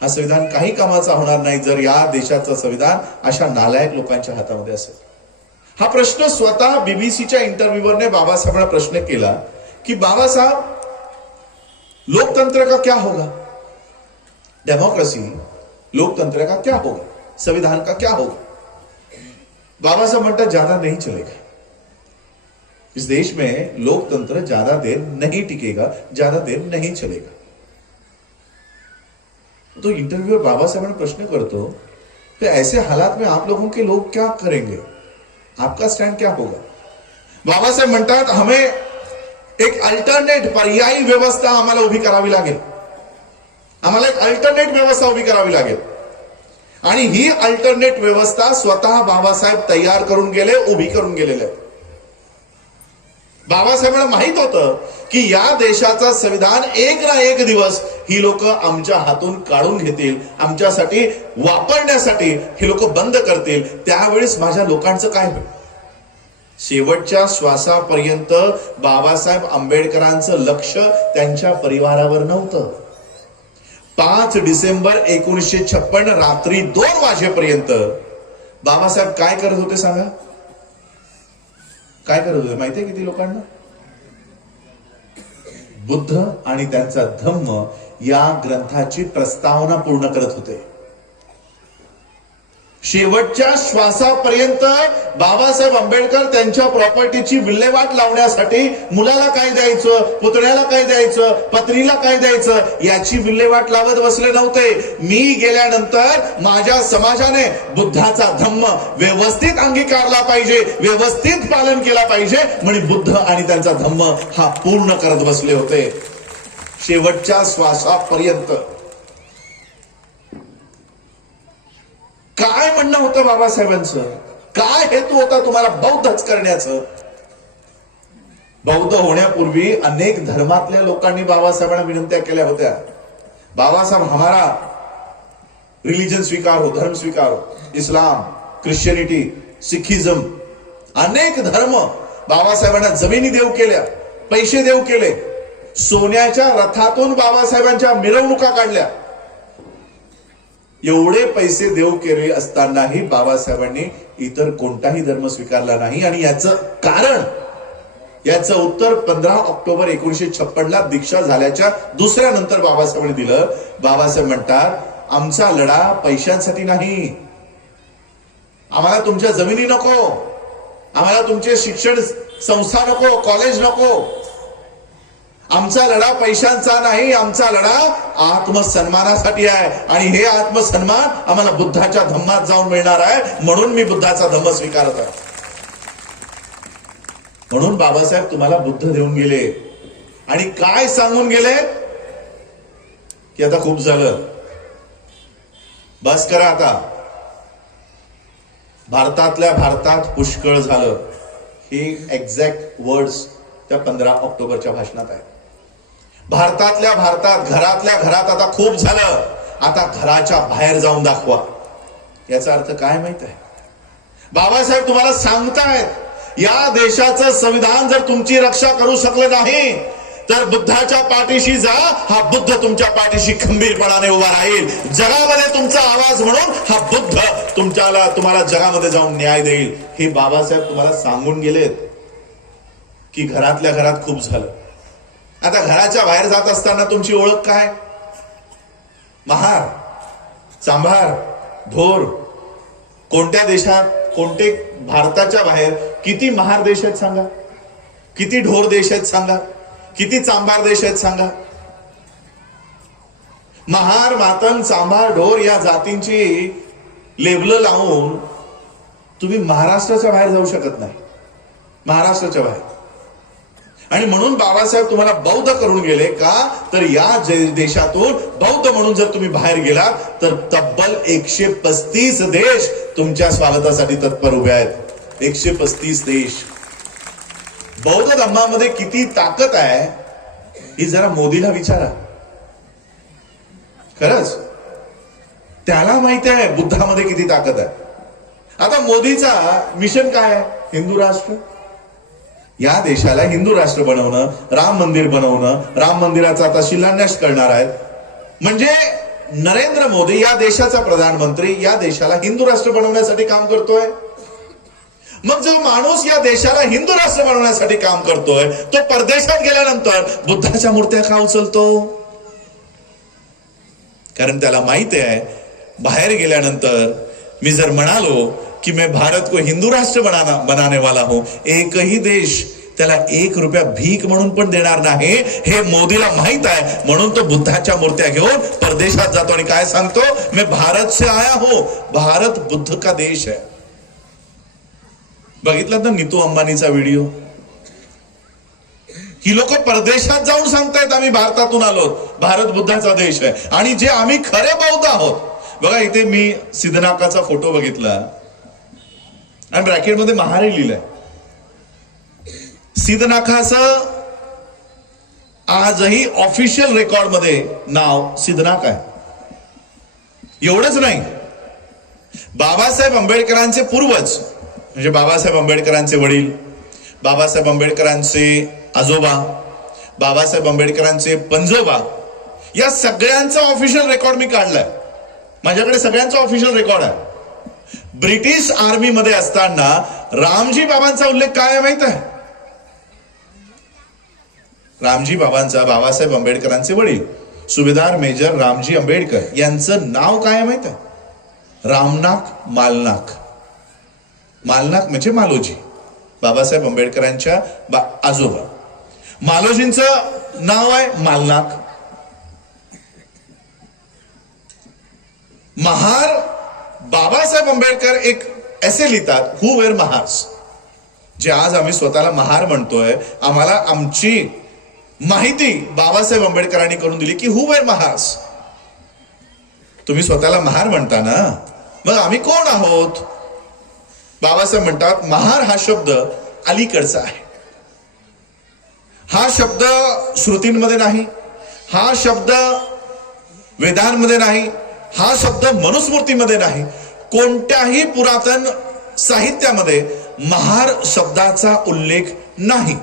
हा संविधान काही कामाचा होणार नाही जर या देशाचं संविधान अशा नालायक लोकांच्या हातामध्ये असेल. हा प्रश्न स्वतः बीबीसीच्या इंटरव्ह्यूवरने बाबासाहेबांना प्रश्न केला की बाबासाहेब, लोकतंत्र का क्या होगा, डेमोक्रेसी, लोकतंत्र का क्या होगा, संविधान का क्या होगा. बाबासाहेब म्हणतात ज्यादा नहीं चलेगा. इस देश में लोकतंत्र ज्यादा देर नहीं टिकेगा, ज्यादा देर नहीं चलेगा. तो इंटरव्यूअर बाबा साहब प्रश्न करतो तो ऐसे हालात में आप लोगों के लोग क्या करेंगे, आपका स्टैंड क्या होगा. बाबा साहेब म्हणतात हमें एक अल्टरनेट, पर्यायी व्यवस्था आम्हाला उभी करावी लागेल. आम्हाला एक अल्टरनेट व्यवस्था उभी करावी लागेल. आणि ही अल्टरनेट व्यवस्था स्वतः बाबासाहेब तयार करून गेले, उभी करून गेलेले आहेत. बाबासाहेबांना माहित होतं की या देशाचा संविधान एक ना एक दिवस ही लोक आमच्या हातून काढून घेतील, आमच्यासाठी वापरण्यासाठी हे लोक बंद करतील. त्यावेळेस माझ्या लोकांचं काय होईल. शेवटच्या श्वासापर्यंत बाबासाहेब आंबेडकरांचं लक्ष त्यांच्या परिवारावर नव्हतं. 5 डिसेंबर 1956 रात्री 2 वाजेपर्यंत बाबासाहेब काय करत होते सांगा. काय करत होते माहितीये किती लोकांना. बुद्ध आणि त्यांचा धम्म या ग्रंथाची प्रस्तावना पूर्ण करत होते. शेवटच्या श्वासापर्यंत बाबासाहेब आंबेडकर त्यांच्या प्रॉपर्टीची विल्हेवाट लावण्यासाठी मुलाला काय द्यायचं, पुतण्याला काय द्यायचं, पत्नीला काय द्यायचं याची विल्हेवाट लावत बसले नव्हते. मी गेल्यानंतर माझ्या समाजाने बुद्धाचा धम्म व्यवस्थित अंगीकारला पाहिजे, व्यवस्थित पालन केला पाहिजे म्हणून बुद्ध आणि त्यांचा धम्म हा पूर्ण करत बसले होते शेवटच्या श्वासापर्यंत. काय म्हणणं होतं बाबासाहेबांचं, काय हेतू होता तुम्हाला बौद्धच करण्याचं. बौद्ध होण्यापूर्वी अनेक धर्मातल्या लोकांनी बाबासाहेबांना विनंत्या केल्या होत्या. बाबासाहेब हमारा रिलीजन स्वीकार हो, धर्म स्वीकार हो. इस्लाम, ख्रिश्चनिटी, सिखिझम, अनेक धर्म बाबासाहेबांना जमिनी देऊ केल्या, पैसे देऊ केले. सोन्याच्या रथातून बाबासाहेबांच्या मिरवणुका काढल्या. एवढे पैसे देऊ केले असतानाही बाबासाहेबांनी इतर कोणताही धर्म स्वीकारला नाही. आणि याचं उत्तर 15 ऑक्टोबर 1956 दीक्षा झाल्याच्या दुसऱ्या नंतर बाबासाहेबांनी दिलं. बाबासाहेब म्हणतात आमचा लढा पैशांसाठी नाही, आम्हाला तुमच्या जमिनी नको, आम्हाला तुमचे शिक्षण संस्था नको, कॉलेज नको, आमचा लढा पैशांचा नाही, आमचा लढा आत्मसन्मानासाठी आहे. आणि हे आत्मसन्मान आम्हाला बुद्धाच्या धम्मात जाऊन मिळणार आहे. म्हणून मी बुद्धाचा धम्म स्वीकारत आहे. म्हणून बाबासाहेब तुम्हाला बुद्ध देऊन गेले आणि काय सांगून गेले की आता खूप झालं, बस करा आता, भारतातल्या भारतात पुष्कळ झालं. हे एक्झॅक्ट वर्ड्स त्या 15 ऑक्टोबरच्या भाषणात आहे. भारतातल्या भारतात, घरातल्या घरात आता खूप झालं, आता घराच्या बाहेर जाऊन दाखवा. याचा अर्थ काय माहित आहे? बाबासाहेब तुम्हाला सांगतायत, या देशाचं संविधान जर तुमची रक्षा करू शकले नाही तर बुद्धाच्या पाठीशी जा. हा बुद्ध तुमच्या पाठीशी खंबीरपणाने उभा राहील. जगामध्ये तुमचा आवाज म्हणून हा बुद्ध तुम्हाला जगामध्ये जाऊन न्याय देईल. हे बाबासाहेब तुम्हाला सांगून गेलेत की घरातल्या घरात खूप झालं. आता घराच्या बाहेर जात असताना तुमची ओळख काय? महार, चांभार, ढोर. कोणत्या देशात, कोणते भारताच्या बाहेर किती महार देश आहेत सांगा, किती ढोर देश आहेत सांगा, किती चांभार देश आहेत सांगा. महार, मातंग, चांभार, ढोर या जातींची लेबल लावून तुम्ही महाराष्ट्राच्या बाहेर जाऊ शकत नाही, महाराष्ट्राच्या बाहेर. आणि म्हणून बाबासाहेब तुम्हाला बौद्ध करून गेले का, तर या देशातून बौद्ध म्हणून जर तुम्ही बाहेर गेलात तर तब्बल 135 देश तुमच्या स्वागतासाठी तत्पर उभे आहेत. 135 देश. बौद्ध धम्मामध्ये किती ताकद आहे ही जरा मोदीला विचारा. खरंच त्याला माहिती आहे बुद्धामध्ये किती ताकद आहे. आता मोदीचा मिशन काय आहे? हिंदू राष्ट्र. या देशाला हिंदू राष्ट्र बनवणं, राम मंदिर बनवणं, राम मंदिराचा आता शिलान्यास करणार आहेत. म्हणजे नरेंद्र मोदी या देशाचा प्रधानमंत्री या देशाला हिंदू राष्ट्र बनवण्यासाठी काम करतोय. मग जो माणूस या देशाला हिंदू राष्ट्र बनवण्यासाठी काम करतोय तो परदेशात गेल्यानंतर बुद्धाच्या मूर्त्या का उचलतो? कारण त्याला माहिती आहे बाहेर गेल्यानंतर मी जर म्हणालो कि मैं भारत को हिंदू राष्ट्र बनाने वाला हूं, एकही देश त्याला 1 रुपया भीक म्हणून पण देणार नाही. हे मोदीला माहित आहे. म्हणून तो बुद्धाच्या मूर्त्या घेऊन परदेशात जातो आणि काय सांगतो, मैं भारत से आया हूं, भारत बुद्ध का देश है. बघितलं ना नीतू अंबानीचा व्हिडिओ? ही लोक परदेशात जाऊन सांगतायत आम्ही भारतातून आलो, भारत बुद्धाचा देश आहे. आणि जे आम्ही खरे बौद्ध आहोत. बघा इथे मी सिद्धनाकाचा फोटो बघितला आणि ब्रॅकेटमध्ये महारे लिहिलंय. सिद्धनाकाचं आजही ऑफिशियल रेकॉर्ड मध्ये नाव सिद्धनाक आहे. एवढंच नाही, बाबासाहेब आंबेडकरांचे पूर्वज म्हणजे बाबासाहेब आंबेडकरांचे वडील, बाबासाहेब आंबेडकरांचे आजोबा, बाबासाहेब आंबेडकरांचे पंजोबा, या सगळ्यांचा ऑफिशियल रेकॉर्ड मी काढलाय. माझ्याकडे सगळ्यांचा ऑफिशियल रेकॉर्ड आहे. ब्रिटिश आर्मी मध्ये असताना रामजी बाबांचा उल्लेख काय आहे माहित आहे? रामजी बाबांचा बाबासाहेब आंबेडकरांचे वडील सुभेदार मेजर रामजी आंबेडकर यांचं नाव काय आहे माहित आहे? रामनाक मालनाक. मालनाक म्हणजे मालोजी, बाबासाहेब आंबेडकरांच्या आजोबा. मालोजींचं नाव आहे मालनाक. महार बाबासाहेब आंबेडकर एक ऐसे लिहितात, हु वेर महार्स. जे आज आम्ही स्वतःला महार म्हणतोय, आम्हाला आमची माहिती बाबासाहेब आंबेडकरांनी करून दिली की हु वेर महार्स. तुम्ही स्वतःला महार म्हणता ना, मग आम्ही कोण आहोत? बाबासाहेब म्हणतात महार हा शब्द अलीकडचा आहे. हा शब्द श्रुतींमध्ये नाही, हा शब्द वेदांमध्ये नाही, हा शब्द मनुस्मृतीमध्ये नाही. कोणत्याही पुरातन साहित्यामध्ये महार शब्दाचा उल्लेख नाही.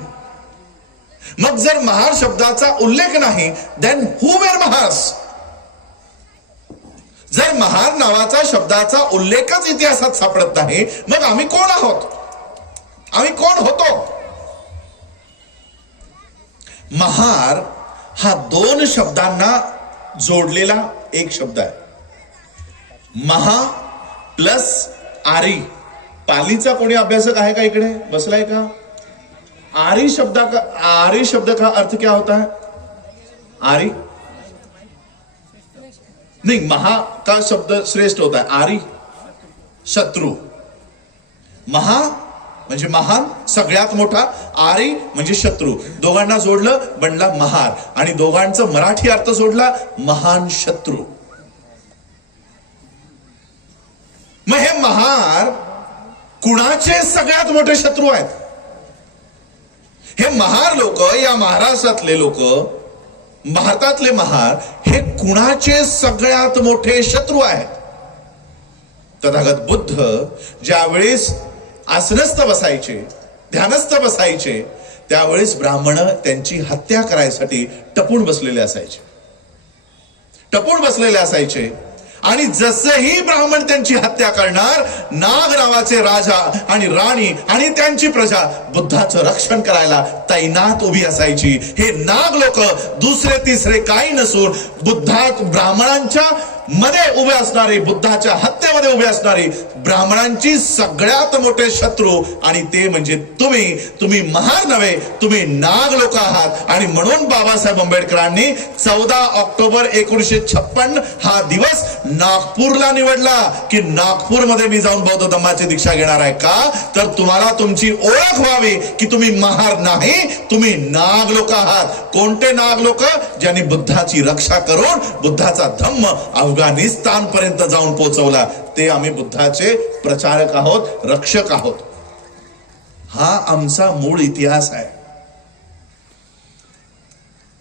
मग जर महार शब्दाचा उल्लेख नाही, देन हु वेर महार्स? जर महार नावाचा शब्दाचा उल्लेखच इतिहासात सापडत नाही, मग आम्ही कोण आहोत? आम्ही कोण होतो? महार हा 2 शब्दांना जोडलेला एक शब्द आहे. महा प्लस आरी. पालीचा कोणी अभ्यासक आहे का इकडे? बसलाय का? आर्य शब्द का अर्थ क्या होता है? आर्य नहीं, महा का शब्द श्रेष्ठ होता है, आर्य शत्रु, महा म्हणजे महान, सगळ्यात मोठा, आर्य म्हणजे शत्रू. दोघांना जोडलं बनला महार, आणि दोघांचं मराठी अर्थ जोडला महान शत्रू. मग हे महार कुणाचे सगळ्यात मोठे शत्रू आहेत? हे महार लोक, या महाराष्ट्रातले लोक, भारतातले महार हे कुणाचे सगळ्यात मोठे शत्रू आहेत? तथागत बुद्ध ज्यावेळेस आसनस्थ बसायचे, ध्यानस्थ बसायचे, त्यावेळेस ब्राह्मण त्यांची हत्या करायसाठी टपून बसलेले असायचे, टपून बसलेले असायचे. आणि जसही ब्राह्मण त्यांची हत्या करणार, नाग नावाचे राजा आणि राणी आणि त्यांची प्रजा बुद्धाचं रक्षण करायला तैनात उभी असायची. हे नाग लोक दुसरे तिसरे काही नसून ब्राह्मणांच्या मध्ये उभे असणारे, बुद्धाच्या हत्येमध्ये उभे असणारे ब्राह्मणांची सगळ्यात मोठे शत्रू, आणि ते म्हणजे तुम्ही महार नव्हे, तुम्ही नाग लोक आहात. आणि म्हणून बाबासाहेब आंबेडकरांनी 14 ऑक्टोबर 1956 हा दिवस नागपूरला निवडला, की नागपूरमध्ये मी जाऊन बौद्ध धम्माची दीक्षा घेणार आहे. का? तर तुम्हाला तुमची ओळख व्हावी की तुम्ही महार नाही, तुम्ही नाग लोक आहात. कोणते नाग लोक? ज्यांनी बुद्धाची रक्षा करून बुद्धाचा धम्म अफगाणिस्तान पर्यंत जाऊन पोहोचवला. ते आम्ही बुद्धाचे प्रचारक आहोत, रक्षक आहोत. हा आमचा मूळ इतिहास आहे.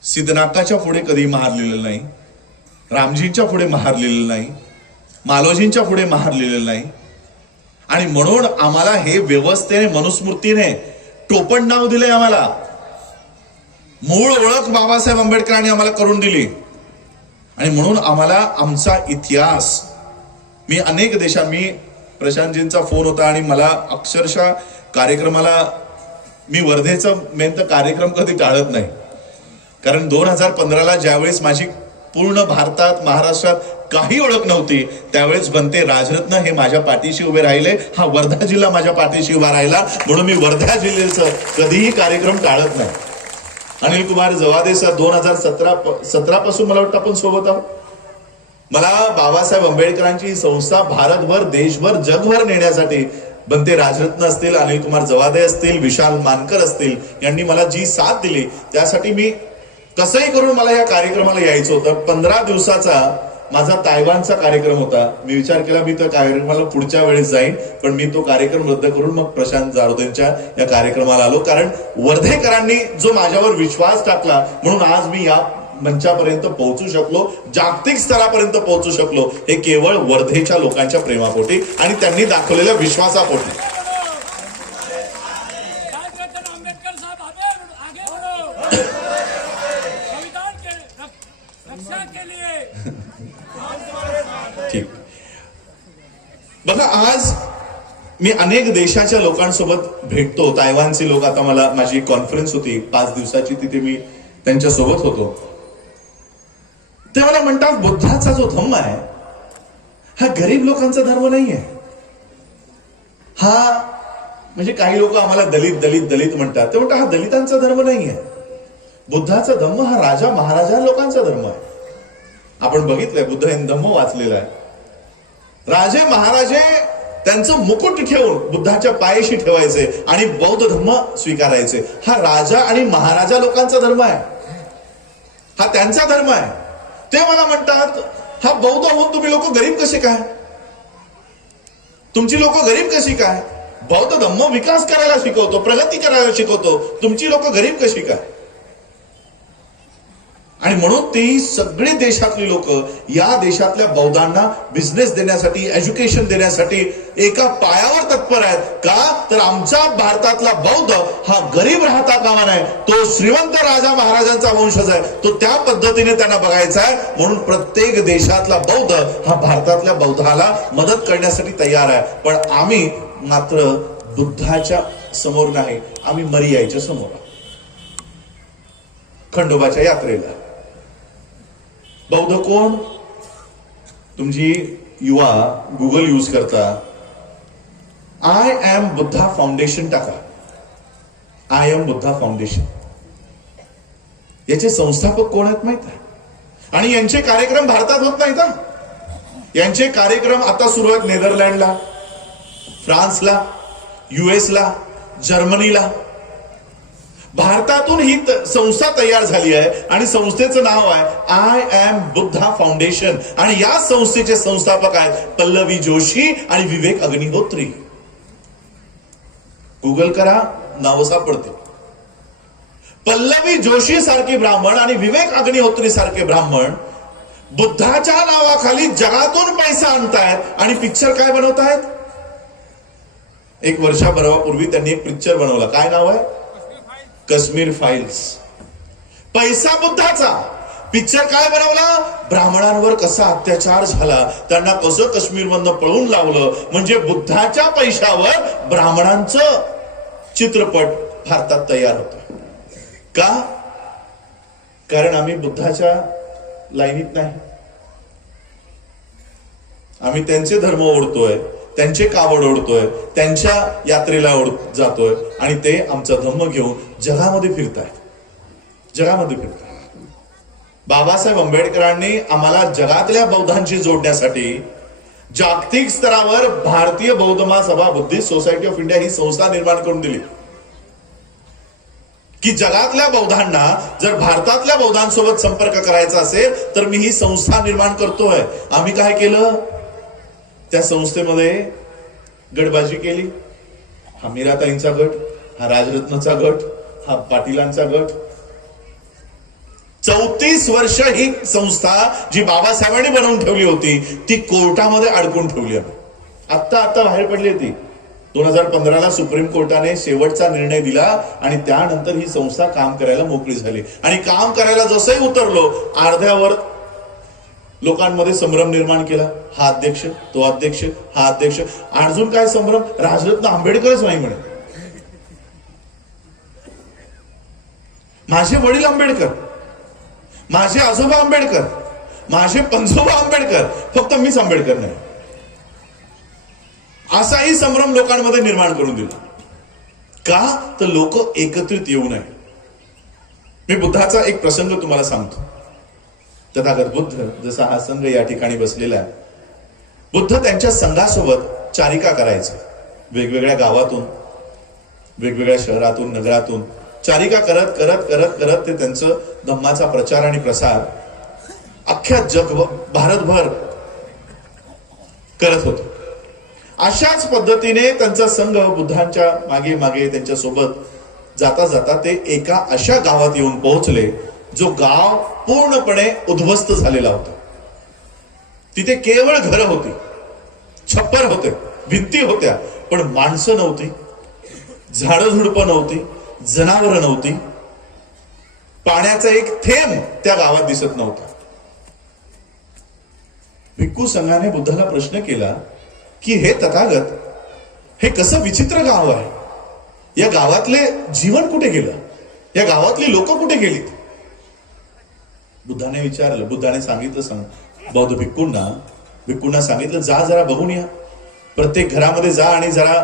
सिद्धनाकाच्या पुढे कधी महार लिहिलेलं नाही, रामजींच्या पुढे महार लिहिलेलं नाही, मालोजींच्या पुढे महार लिहिलेलं नाही. आणि म्हणून आम्हाला हे व्यवस्थेने, मनुस्मृतीने टोपण नाव दिले. आम्हाला मूळ ओळख बाबासाहेब आंबेडकरांनी आम्हाला करून दिली. आणि म्हणून आम्हाला आमचा इतिहास, मी अनेक देशात, मी प्रशांतजींचा फोन होता आणि मला अक्षरशः कार्यक्रमाला, मी वर्धेचा मेन तर कार्यक्रम कधी टाळत नाही, कारण 2015ला ज्यावेळेस माझी पूर्ण भारतात, महाराष्ट्रात काही ओळख नव्हती, त्यावेळेस बनते राजरत्न हे माझ्या पाठीशी उभे राहिले. हा वर्धा जिल्हा माझ्या पाठीशी उभा राहिला, म्हणून मी वर्धा जिल्ह्याचं कधीही कार्यक्रम टाळत नाही. अनिल कुमार जवादे सर 2017 पासून मला वाटतं आपण सोबत आहोत. मला बाबासाहेब आंबेडकरांची ही संस्था भारतभर, देशभर, जगभर नेण्यासाठी बनते राजरत्न असतील, अनिल कुमार जवादे असतील, विशाल मानकर असतील, यांनी मला जी साथ दिली, त्यासाठी मी कसंही करून मला या कार्यक्रमाला यायचं होतं. 15 दिवसाचा माझा तायवानचा कार्यक्रम होता. मी विचार केला मी त्या कार्यक्रमाला पुढच्या वेळेस जाईन, पण मी तो कार्यक्रम रद्द करून मग प्रशांत जारोदेंच्या या कार्यक्रमाला आलो. कारण वर्धेकरांनी जो माझ्यावर विश्वास टाकला, म्हणून आज मी या मंचापर्यंत पोहोचू शकलो, जागतिक स्तरापर्यंत पोहोचू शकलो, हे केवळ वर्धेच्या लोकांच्या प्रेमापोटी आणि त्यांनी दाखवलेल्या विश्वासापोटी. ठीक. बघा, आज मी अनेक देशाच्या लोकांसोबत भेटतो. तायवानचे लोक, आता मला माझी कॉन्फरन्स होती 5 दिवसाची, तिथे मी त्यांच्या सोबत होतो. ते मला म्हणतात बुद्धाचा जो धम्म आहे हा गरीब लोकांचा धर्म नाहीये. हा म्हणजे काही लोक आम्हाला दलित दलित दलित म्हणतात, ते म्हणतात हा दलितांचा धर्म नाहीये. बुद्धाचा धम्म हा राजा महाराजा लोकांचा धर्म आहे. आपण बघितलंय, बुद्ध यांनी धम्म वाचलेला आहे. राजे महाराजे त्यांचं मुकुट ठेवून बुद्धाच्या पायाशी ठेवायचे आणि बौद्ध धर्म स्वीकारायचे. हा राजा आणि महाराजा लोकांचा धर्म आहे, हा त्यांचा धर्म आहे. ते मला म्हणतात हा बौद्ध होऊन तुम्ही लोक गरीब कसे काय? तुमची लोक गरीब कशी काय? बौद्ध धम्म विकास करायला शिकवतो, प्रगती करायला शिकवतो, तुमची लोक गरीब कशी काय? आणि म्हणून ती सगळी देशातली लोक या देशातल्या बौद्धांना बिझनेस देण्यासाठी, एज्युकेशन देण्यासाठी एका पायावर तत्पर आहेत. का? तर आमचा भारतातला बौद्ध हा गरीब राहता कामा नये, तो श्रीमंत राजा महाराजांचा वंशज आहे, तो त्या पद्धतीने त्यांना बघायचा आहे. म्हणून प्रत्येक देशातला बौद्ध हा भारतातल्या बौद्धाला मदत करण्यासाठी तयार आहे. पण आम्ही मात्र बुद्धाच्या समोर नाही, आम्ही मरियाईच्या समोर, खंडोबाच्या यात्रेला. बौद्ध कोण? तुमची युवा गुगल यूज करता, आय एम बुद्धा फाउंडेशन टाका, आय एम बुद्धा फाउंडेशन. याचे संस्थापक कोण आहेत माहित आहे? आणि यांचे कार्यक्रम भारतात होत नाहीत हा. यांचे कार्यक्रम आता सुरू आहेत नेदरलँडला, फ्रान्सला, युएसला, जर्मनीला. भारतातून ही संस्था तयार झाली आहे आणि संस्थेचं नाव आहे आय एम बुद्धा फाउंडेशन. आणि या संस्थेचे संस्थापक आहेत पल्लवी जोशी आणि विवेक अग्निहोत्री. गुगल करा, नावं सापडते. पल्लवी जोशी सारखे ब्राह्मण आणि विवेक अग्निहोत्री सारखे ब्राह्मण बुद्धाच्या नावाखाली जगातून पैसा आणतायत आणि पिक्चर काय बनवतायत. एक वर्षाभरापूर्वी त्यांनी एक पिक्चर बनवला. काय नाव आहे? काश्मीर फाईल्स. पैसा बुद्धाचा. पिक्चर काय बनवला? ब्राह्मणांवर कसा अत्याचार झाला, त्यांना कसं काश्मीरमधनं पळून लावलं. म्हणजे बुद्धाच्या पैशावर ब्राह्मणांचं चित्रपट भारतात तयार होतं. का? कारण आम्ही बुद्धाच्या लाईनीत नाही. आम्ही त्यांचे धर्म ओढतोय, त्यांचे कावड ओढतोय, त्यांच्या यात्रेला जातोय आणि ते आमचा धम्म घेऊन जगामध्ये फिरतायत. जगामध्ये फिरतायत. बाबासाहेब आंबेडकरांनी आम्हाला जगातल्या बौद्धांशी जोडण्यासाठी जागतिक स्तरावर भारतीय बौद्ध महासभा, बुद्धिस्ट सोसायटी ऑफ इंडिया ही संस्था निर्माण करून दिली की जगातल्या बौद्धांना जर भारतातल्या बौद्धांसोबत संपर्क करायचा असेल तर मी ही संस्था निर्माण करतोय. आम्ही काय केलं? त्या संस्थेमध्ये गटबाजी केली. हा मीराताईंचा गट, हा राजरत्नचा गट, हा पाटीलांचा गट. 34 वर्ष ही संस्था जी बाबासाहेबांनी बनवून ठेवली होती ती कोर्टामध्ये अडकून ठेवली. आता बाहेर पडली ती. 2015ला सुप्रीम कोर्टाने शेवटचा निर्णय दिला आणि त्यानंतर ही संस्था काम करायला मोकळी झाली. आणि काम करायला जसंही उतरलो अर्ध्यावर लोकांमध्ये संभ्रम निर्माण केला. हा अध्यक्ष, तो अध्यक्ष, हा अध्यक्ष. अजून काय संभ्रम? राजरत्न आंबेडकरच नाही म्हणे. माझे वडील आंबेडकर, माझे आजोबा आंबेडकर, माझे पंजोबा आंबेडकर, फक्त मीच आंबेडकर नाही. असाही संभ्रम लोकांमध्ये निर्माण करून दिला. का? तर लोक एकत्रित येऊ नये. मी बुद्धाचा एक प्रसंग तुम्हाला सांगतो. तथागत बुद्ध, जसा हा संघ या ठिकाणी बसलेला आहे, बुद्ध त्यांच्या संघासोबत चारिका करायचे. वेगवेगळ्या गावातून, वेगवेगळ्या शहरातून, नगरातून चारिका करत करत करत करत ते त्यांचं धम्माचा प्रचार आणि प्रसार अख्ख्या भारतभर करत होते. अशाच पद्धतीने त्यांचा संघ बुद्धांच्या मागे मागे त्यांच्या सोबत जाता जाता ते एका अशा गावात येऊन पोहोचले जो गाव पूर्णपणे उद्ध्वस्त झालेला होता. तिथे केवळ घरं होती, छप्पर होते, भिंती होत्या, पण माणसं नव्हती, झाडं झुडपं नव्हती, जनावरं नव्हती, पाण्याचा एक थेंब त्या गावात दिसत नव्हता. भिक्खू संघाने बुद्धाला प्रश्न केला की हे तथागत, हे कसं विचित्र गाव आहे. या गावातले जीवन कुठे गेलं? या गावातली लोक कुठे गेलीत? बुद्धाने विचारलं. बुद्धाने सांगितलं बौद्ध भिक्खूंना सांगितलं, जा जरा बघून या. प्रत्येक घरामध्ये जा आणि जरा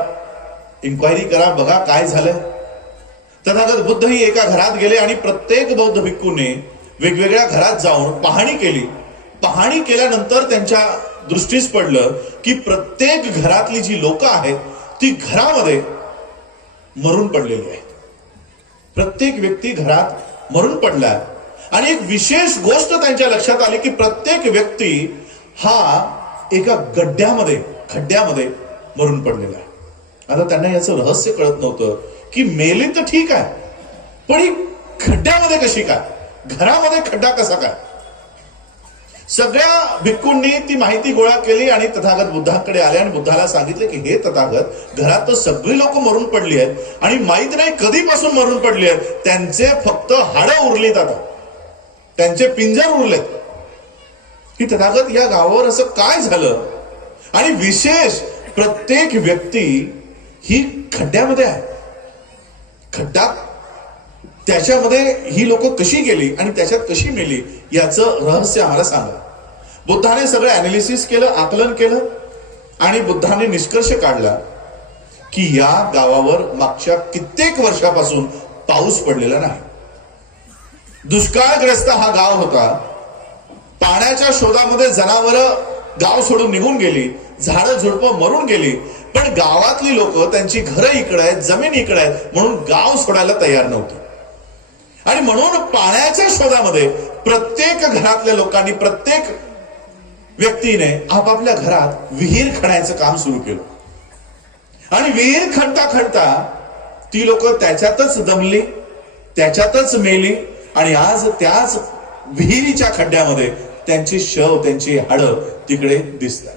इन्क्वायरी करा, बघा काय झालंय. तथागत बुद्ध ही एका घरात गेले आणि प्रत्येक बौद्ध भिक्खूने वेगवेगळ्या घरात जाऊन पाहणी केली. पाहणी केल्यानंतर त्यांच्या दृष्टीस पडलं की प्रत्येक घरातली जी लोक आहेत ती घरामध्ये मरून पडलेली आहेत. प्रत्येक व्यक्ती घरात मरून पडलाय. आणि एक विशेष गोष्ट त्यांच्या लक्षात आली की प्रत्येक व्यक्ती हा एका खड्ड्यामध्ये मरून पडलेला आहे. आता त्यांना याचं रहस्य कळत नव्हतं की मेले तर ठीक आहे, पण ही खड्ड्यामध्ये कशी काय, घरामध्ये खड्डा कसा काय. सगळ्या भिक्खूंनी ती माहिती गोळा केली आणि तथागत बुद्धाकडे आले आणि बुद्धाला सांगितले की हे तथागत, घरात तर सगळी लोक मरून पडली आहेत आणि माहित नाही कधीपासून मरून पडली आहेत. त्यांचे फक्त हाडं उरलीत, आता त्यांचे पिंजर उरलेत. की तथागत, या गावावर असं काय झालं? आणि विशेष प्रत्येक व्यक्ती ही खड्ड्यामध्ये आहे. खड्डा त्याच्यामध्ये ही लोक कशी गेली आणि त्याच्यात कशी मेली याचं रहस्य आम्हाला सांगा. बुद्धाने सगळं अनालिसिस केलं, आकलन केलं आणि बुद्धाने निष्कर्ष काढला की या गावावर मागच्या कित्येक वर्षापासून पाऊस पडलेला नाही. दुष्काळग्रस्त हा गाव होता. पाण्याच्या शोधामध्ये जनावरं गाव सोडून निघून गेली, झाडं झुडपं मरून गेली, पण गावातली लोक त्यांची घरं इकडे आहेत, जमीन इकडे आहेत म्हणून गाव सोडायला तयार नव्हते. आणि म्हणून पाण्याच्या शोधामध्ये प्रत्येक घरातल्या लोकांनी, प्रत्येक व्यक्तीने आपापल्या घरात विहीर खणायचं काम सुरू केलं. आणि विहीर खणता खणता ती लोक त्याच्यातच दमली, त्याच्यातच मेली आणि आज त्याच विहिरीच्या खड्ड्यामध्ये त्यांची शव, त्यांची हाडं तिकडे दिसतात.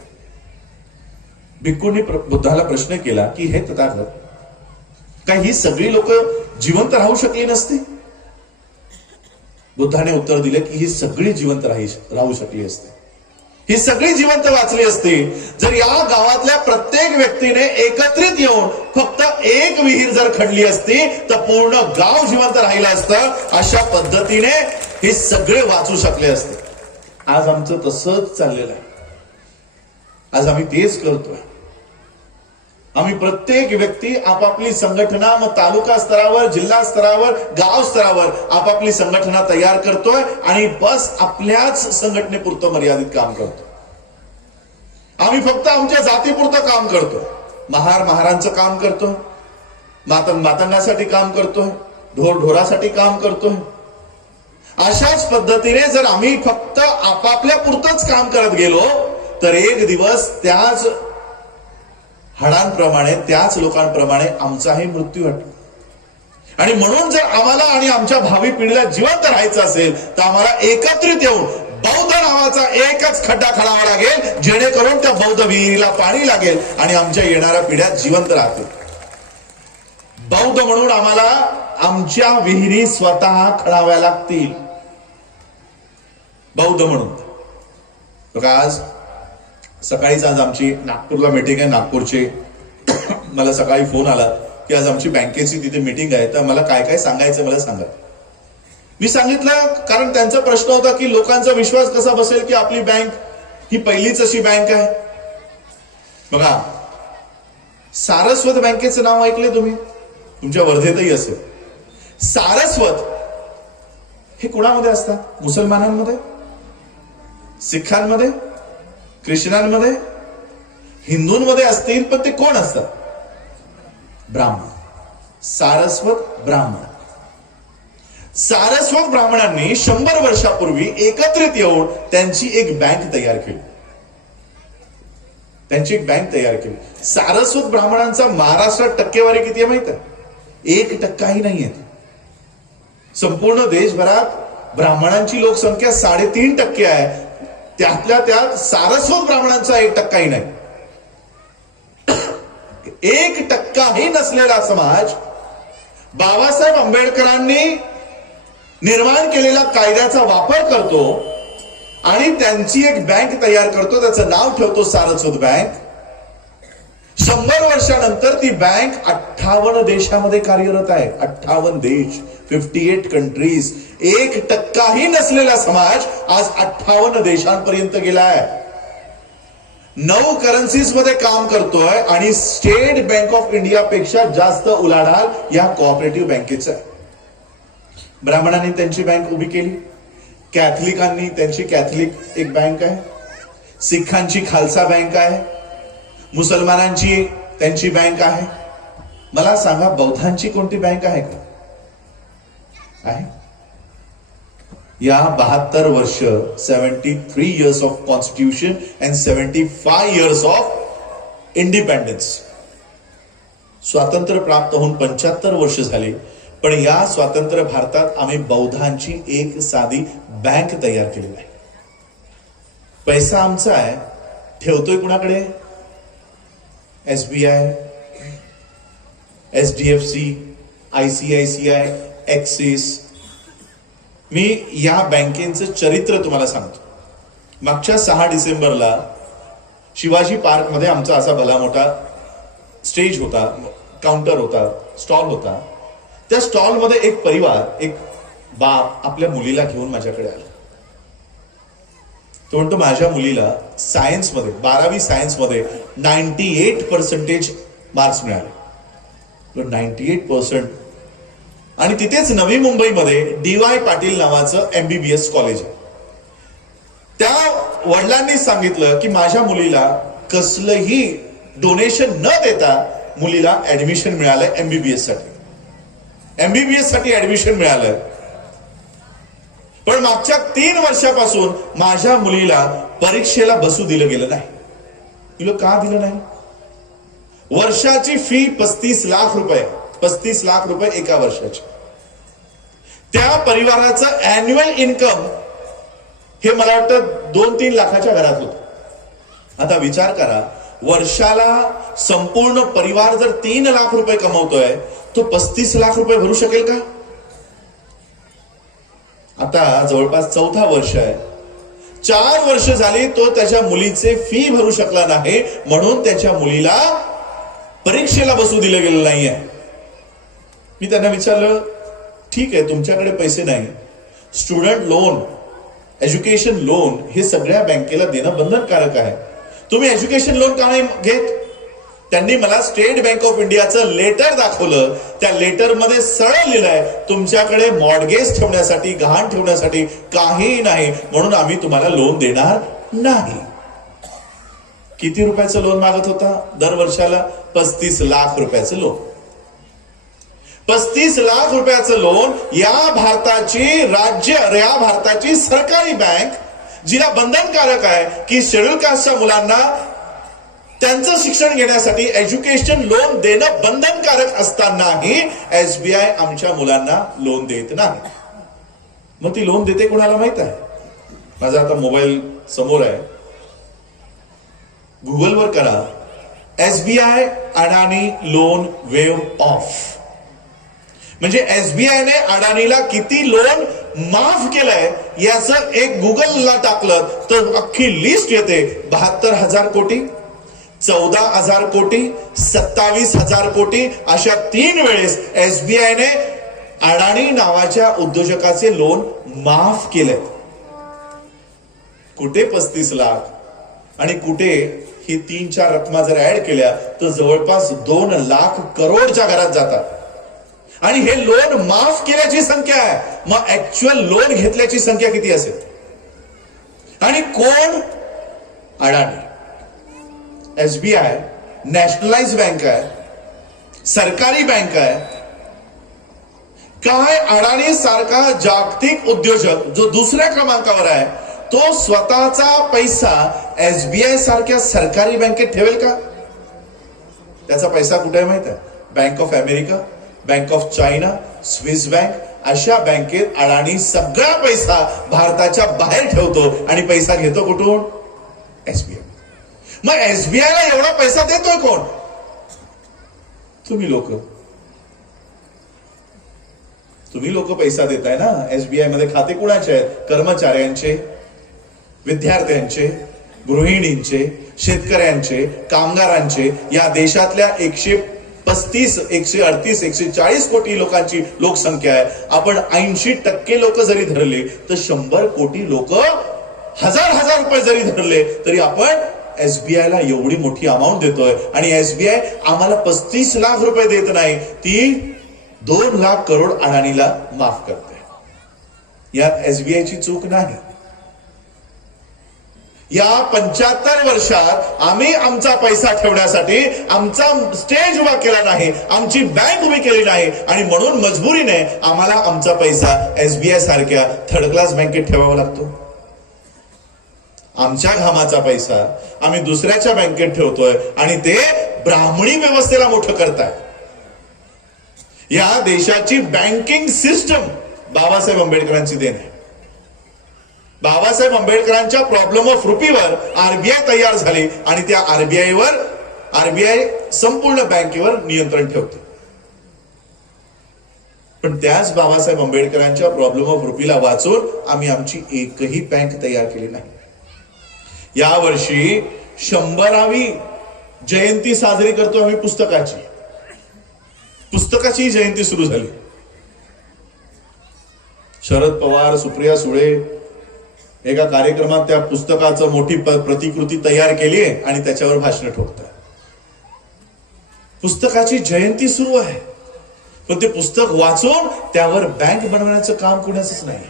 भिक्खूंनी बुद्धाला प्रश्न केला की हे तथागत, काय ही सगळी लोक जिवंत राहू शकली नसती? बुद्धाने उत्तर दिले की ही सगळी जिवंत राहू शकली असते, ही सगळी जिवंत वाचली असती जर या गावातल्या प्रत्येक व्यक्तीने एकत्रित येऊन फक्त एक विहीर जर खणली असती तर पूर्ण गाव जिवंत राहिलं असतं. अशा पद्धतीने हे सगळे वाचू शकले असते. आज आमचं तसंच चाललेलं आहे. आज आम्ही तेच करतोय. आम्ही प्रत्येक व्यक्ती आपापली संघटना, मग तालुका स्तरावर, जिल्हा स्तरावर, गाव स्तरावर आपापली संघटना तयार करतोय आणि बस आपल्याच संघटनेपुरतं मर्यादित काम करतो. आम्ही फक्त आमच्या जातीपुरतं काम करतो. महारांचं काम करतो, मातंगासाठी काम करतोय, ढोरासाठी काम करतोय. अशाच पद्धतीने जर आम्ही फक्त आपापल्या पुरतंच काम करत गेलो तर एक दिवस त्याच हाडांप्रमाणे, त्याच लोकांप्रमाणे आमचाही मृत्यू वाटतो. आणि म्हणून जर आम्हाला आणि आमच्या भावी पिढीला जिवंत राहायचं असेल तर आम्हाला एकत्रित येऊन बौद्ध नावाचा एकच खड्डा खणावा लागेल, जेणेकरून त्या बौद्ध विहिरीला पाणी लागेल आणि आमच्या येणाऱ्या पिढ्या जिवंत राहतील. बौद्ध म्हणून आम्हाला आमच्या विहिरी स्वतः खणाव्या लागतील. बौद्ध म्हणून आज सकाळीच, आज आमची नागपूरला मीटिंग आहे. नागपूरचे मला सकाळी फोन आला की आज आमची बँकेची तिथे मीटिंग आहे, तर मला काय काय सांगायचं मला सांगा. मी सांगितलं, कारण त्यांचा प्रश्न होता की लोकांचा विश्वास कसा बसेल की आपली बँक ही पहिलीच अशी बँक आहे. बघा, सारस्वत बँकेचं नाव ऐकले तुम्ही? तुमच्या वर्धेतही असेल. सारस्वत हे कुणामध्ये असतात? मुसलमानांमध्ये, सिखांमध्ये, ख्रिश्चनांमध्ये, हिंदूंमध्ये असतील, पण ते कोण असतात? ब्राह्मण. सारस्वत ब्राह्मण. सारस्वत ब्राह्मणांनी 100 वर्षापूर्वी एकत्रित येऊन त्यांची एक बँक तयार केली. त्यांची एक बँक तयार केली. सारस्वत ब्राह्मणांचा महाराष्ट्रात टक्केवारी किती आहे माहित आहे? 1% नाहीये. संपूर्ण देशभरात ब्राह्मणांची लोकसंख्या 3.5% आहे. त्यातल्या त्यात सारस्वत ब्राह्मणांचा 1% नाही. 1% नसलेला समाज बाबासाहेब आंबेडकरांनी निर्माण केलेल्या कायद्याचा वापर करतो आणि त्यांची एक बँक तयार करतो. त्याचं नाव ठेवतो सारस्वत बँक. 100 वर्षानंतर ती बँक 58 देशामध्ये कार्यरत आहे. 58 देश, 58 कंट्रीज. 1% नसलेला समाज आज 58 देशांपर्यंत गेलाय. 9 करन्सीज मध्ये काम करतोय आणि स्टेट बँक ऑफ इंडिया पेक्षा जास्त उलाढाल या कोऑपरेटिव्ह बँकेचं आहे. ब्राह्मणांनी त्यांची बँक उभी केली. कॅथलिकांनी त्यांची कॅथलिक एक बँक आहे. सिखांची खालसा बँक आहे. मुसलमानांची त्यांची बँक आहे. मला सांगा, बौद्धांची कोणती बँक आहे का? आहे? या 72 वर्ष, 73 years of constitution and 75 years of independence. स्वातंत्र्य प्राप्त होऊन 75 वर्ष झाली, पण या स्वातंत्र्य भारतात आम्ही बौद्धांची एक साधी बँक तयार केलेली आहे. पैसा आमचा आहे, ठेवतोय कुणाकडे? SBI, HDFC, ICICI, Axis. मी या बँकेचं चरित्र तुम्हाला सांगतो. मागच्या 6 डिसेंबरला शिवाजी पार्क मध्ये आमचा असा भला मोठा स्टेज होता, काउंटर होता, स्टॉल होता. त्या स्टॉल मध्ये एक परिवार, एक बाप आपल्या मुलीला घेऊन माझ्याकडे आला. तो म्हणतो, माझ्या मुलीला सायन्समध्ये, 12वी सायन्समध्ये 98% मार्क्स मिळाले. 98%. आणि तिथेच नवी मुंबईमध्ये DY पाटील नावाचं MBBS कॉलेज आहे. त्या वडिलांनी सांगितलं की माझ्या मुलीला कसलंही डोनेशन न देता मुलीला ऍडमिशन मिळालंय एमबीबीएस साठी ऍडमिशन मिळालं. पण मागच्या 3 वर्षापासून माझ्या मुलीला परीक्षेला बसू दिलं गेलं नाही. तिला का दिलं नाही? वर्षाची फी 35 लाख रुपये, 35 लाख रुपये एका वर्षाची. त्या परिवाराचं अॅन्युअल इन्कम हे मला वाटतं 2-3 लाखाच्या घरात होतं. आता विचार करा, वर्षाला संपूर्ण परिवार जर 3 लाख रुपये कमवतोय तो 35 लाख रुपये भरू शकेल का? आता जवळपास 4थं वर्ष आहे. 4 वर्ष झाली तो त्याच्या मुलीचे फी भरू शकला नाही, म्हणून त्याच्या मुलीला परीक्षेला बसू दिलं गेलं नाहीये. मी त्यांना विचारलं, ठीक आहे तुमच्याकडे पैसे नाही, स्टुडंट लोन, एज्युकेशन लोन हे सगळ्या बँकेला देणं बंधनकारक आहे, तुम्ही एज्युकेशन लोन का नाही घेत? त्यांनी मला स्टेट बँक ऑफ इंडियाचं लेटर दाखवलं. त्या लेटर मध्ये सरळ लिहिलंय, तुमच्याकडे मॉर्गेज ठेवण्यासाठी, गहाण ठेवण्यासाठी काही नाही, म्हणून आम्ही तुम्हाला लोन देणार नाही. किती रुपयाचं लोन मागत होता? दर वर्षाला 35 लाख रुपयाचं लोन. 35 लाख रुपयाचं लोन या भारताची सरकारी बँक, जिला बंधनकारक आहे की शेड्यूल कास्टच्या मुलांना त्यांचं शिक्षण घेण्यासाठी एज्युकेशन लोन देणं बंधनकारक असतानाही SBI आमच्या मुलांना लोन देत नाही. मग ती लोन देते कोणाला माहित आहे? माझा आता मोबाईल समोर आहे, गुगलवर करा, SBI अडाणी लोन वेव्ह ऑफ. म्हणजे SBI ने अडाणीला किती लोन माफ केलंय याचं एक गुगलला टाकलं तर अख्खी लिस्ट येते. 72,000 कोटी, 14,000 कोटी, 27,000 कोटी, अशा 3 वेळेस SBI ने अडाणी नावाच्या उद्योजकाचे लोन माफ केले. कुठे 35 लाख आणि कुठे ही 3-4 रकमा जर ऍड केल्या तर जवळपास 2 लाख करोडच्या घरात जातात. आणि हे लोन माफ केल्याची संख्या आहे, मग ऍक्च्युअल लोन घेतल्याची संख्या किती असेल? आणि कोण? अडाणी. SBI नॅशनलाइज बँक आहे, सरकारी बँक आहे. काय अडाणी सारखा जागतिक उद्योजक जो दुसऱ्या क्रमांकावर आहे, तो स्वतःचा पैसा SBI सारख्या सरकारी बँकेत ठेवेल का? त्याचा पैसा कुठे आहे माहित आहे? Bank of America, bank of China, Swiss bank, अशा बँकेत अडाणी सगळा पैसा भारताच्या बाहेर ठेवतो आणि पैसा घेतो कुठून? SBI. मग SBI ला एवढा पैसा देतोय कोण? तुम्ही लोक पैसा देताय ना. SBI मध्ये खाते कुणाचे आहेत? कर्मचाऱ्यांचे, विद्यार्थ्यांचे, गृहिणींचे, शेतकऱ्यांचे, कामगारांचे. या देशातल्या 135, 138, 140 कोटी लोकांची लोकसंख्या आहे. आपण 80% लोक जरी धरले तर 100 कोटी लोक, हजार रुपये जरी धरले तरी आपण SBI ला एवढी मोठी अमाऊंट देतोय. आणि SBI आम्हाला 35 लाख रुपये देत नाही, ती 2 लाख करोड अडाणीला माफ करते. यात SBI ची चूक नाही. या 75 वर्षात आम्ही आमचा पैसा ठेवण्यासाठी आमचा स्टेज उभा केला नाही, आमची बँक उभी केली नाही, आणि म्हणून मजबुरीने आम्हाला आमचा पैसा SBI सारख्या थर्ड क्लास बँकेत ठेवावा लागतो. आमच्या घामाचा पैसा आम्ही दुसऱ्याच्या बँकेत ठेवतोय आणि ते ब्राह्मणी व्यवस्थेला मोठं करताय. या देशाची बँकिंग सिस्टम बाबासाहेब आंबेडकरांची देण आहे. बाबासाहेब आंबेडकरांच्या प्रॉब्लेम ऑफ रुपीवर RBI तयार झाली आणि त्या RBI संपूर्ण बँकेवर नियंत्रण ठेवते. पण त्याच बाबासाहेब आंबेडकरांच्या प्रॉब्लेम ऑफ रुपीला वाचून आम्ही आमची एकही बँक तयार केली नाही. यावर्षी 100वी जयंती साजरी करतो आम्ही पुस्तकाची जयंती सुरू झाली. शरद पवार, सुप्रिया सुळे एका कार्यक्रमात त्या पुस्तकाचं मोठी प्रतिकृती तयार केली आणि त्याच्यावर भाषण ठोकतात. पुस्तकाची जयंती सुरू आहे, पण ते पुस्तक वाचून त्यावर बँक बनवण्याचं काम कोणाचंच नाही.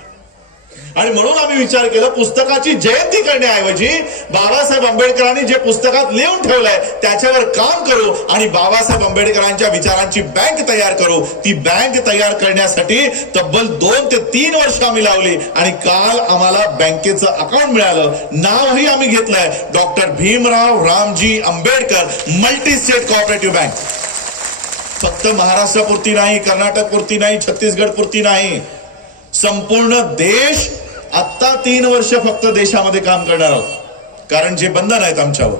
आणि म्हणून आम्ही विचार केला, पुस्तकाची जयंती करण्याऐवजी बाबासाहेब आंबेडकरांनी जे पुस्तकात लिहून ठेवलंय त्याच्यावर काम करू आणि बाबासाहेब आंबेडकरांच्या विचारांची बँक तयार करू. ती बँक तयार करण्यासाठी तब्बल 2 ते 3 वर्ष आम्ही लावली आणि काल आम्हाला बँकेचं अकाउंट मिळालं. नावही आम्ही घेतलंय, doctor Bhimrao Ramji Ambedkar multi state cooperative bank. फक्त महाराष्ट्रापुरती नाही, कर्नाटकपुरती नाही, छत्तीसगडपुरती नाही, संपूर्ण देश. आत्ता 3 वर्ष फक्त देशामध्ये काम करणार आहोत, कारण जे बंधन आहेत आमच्यावर.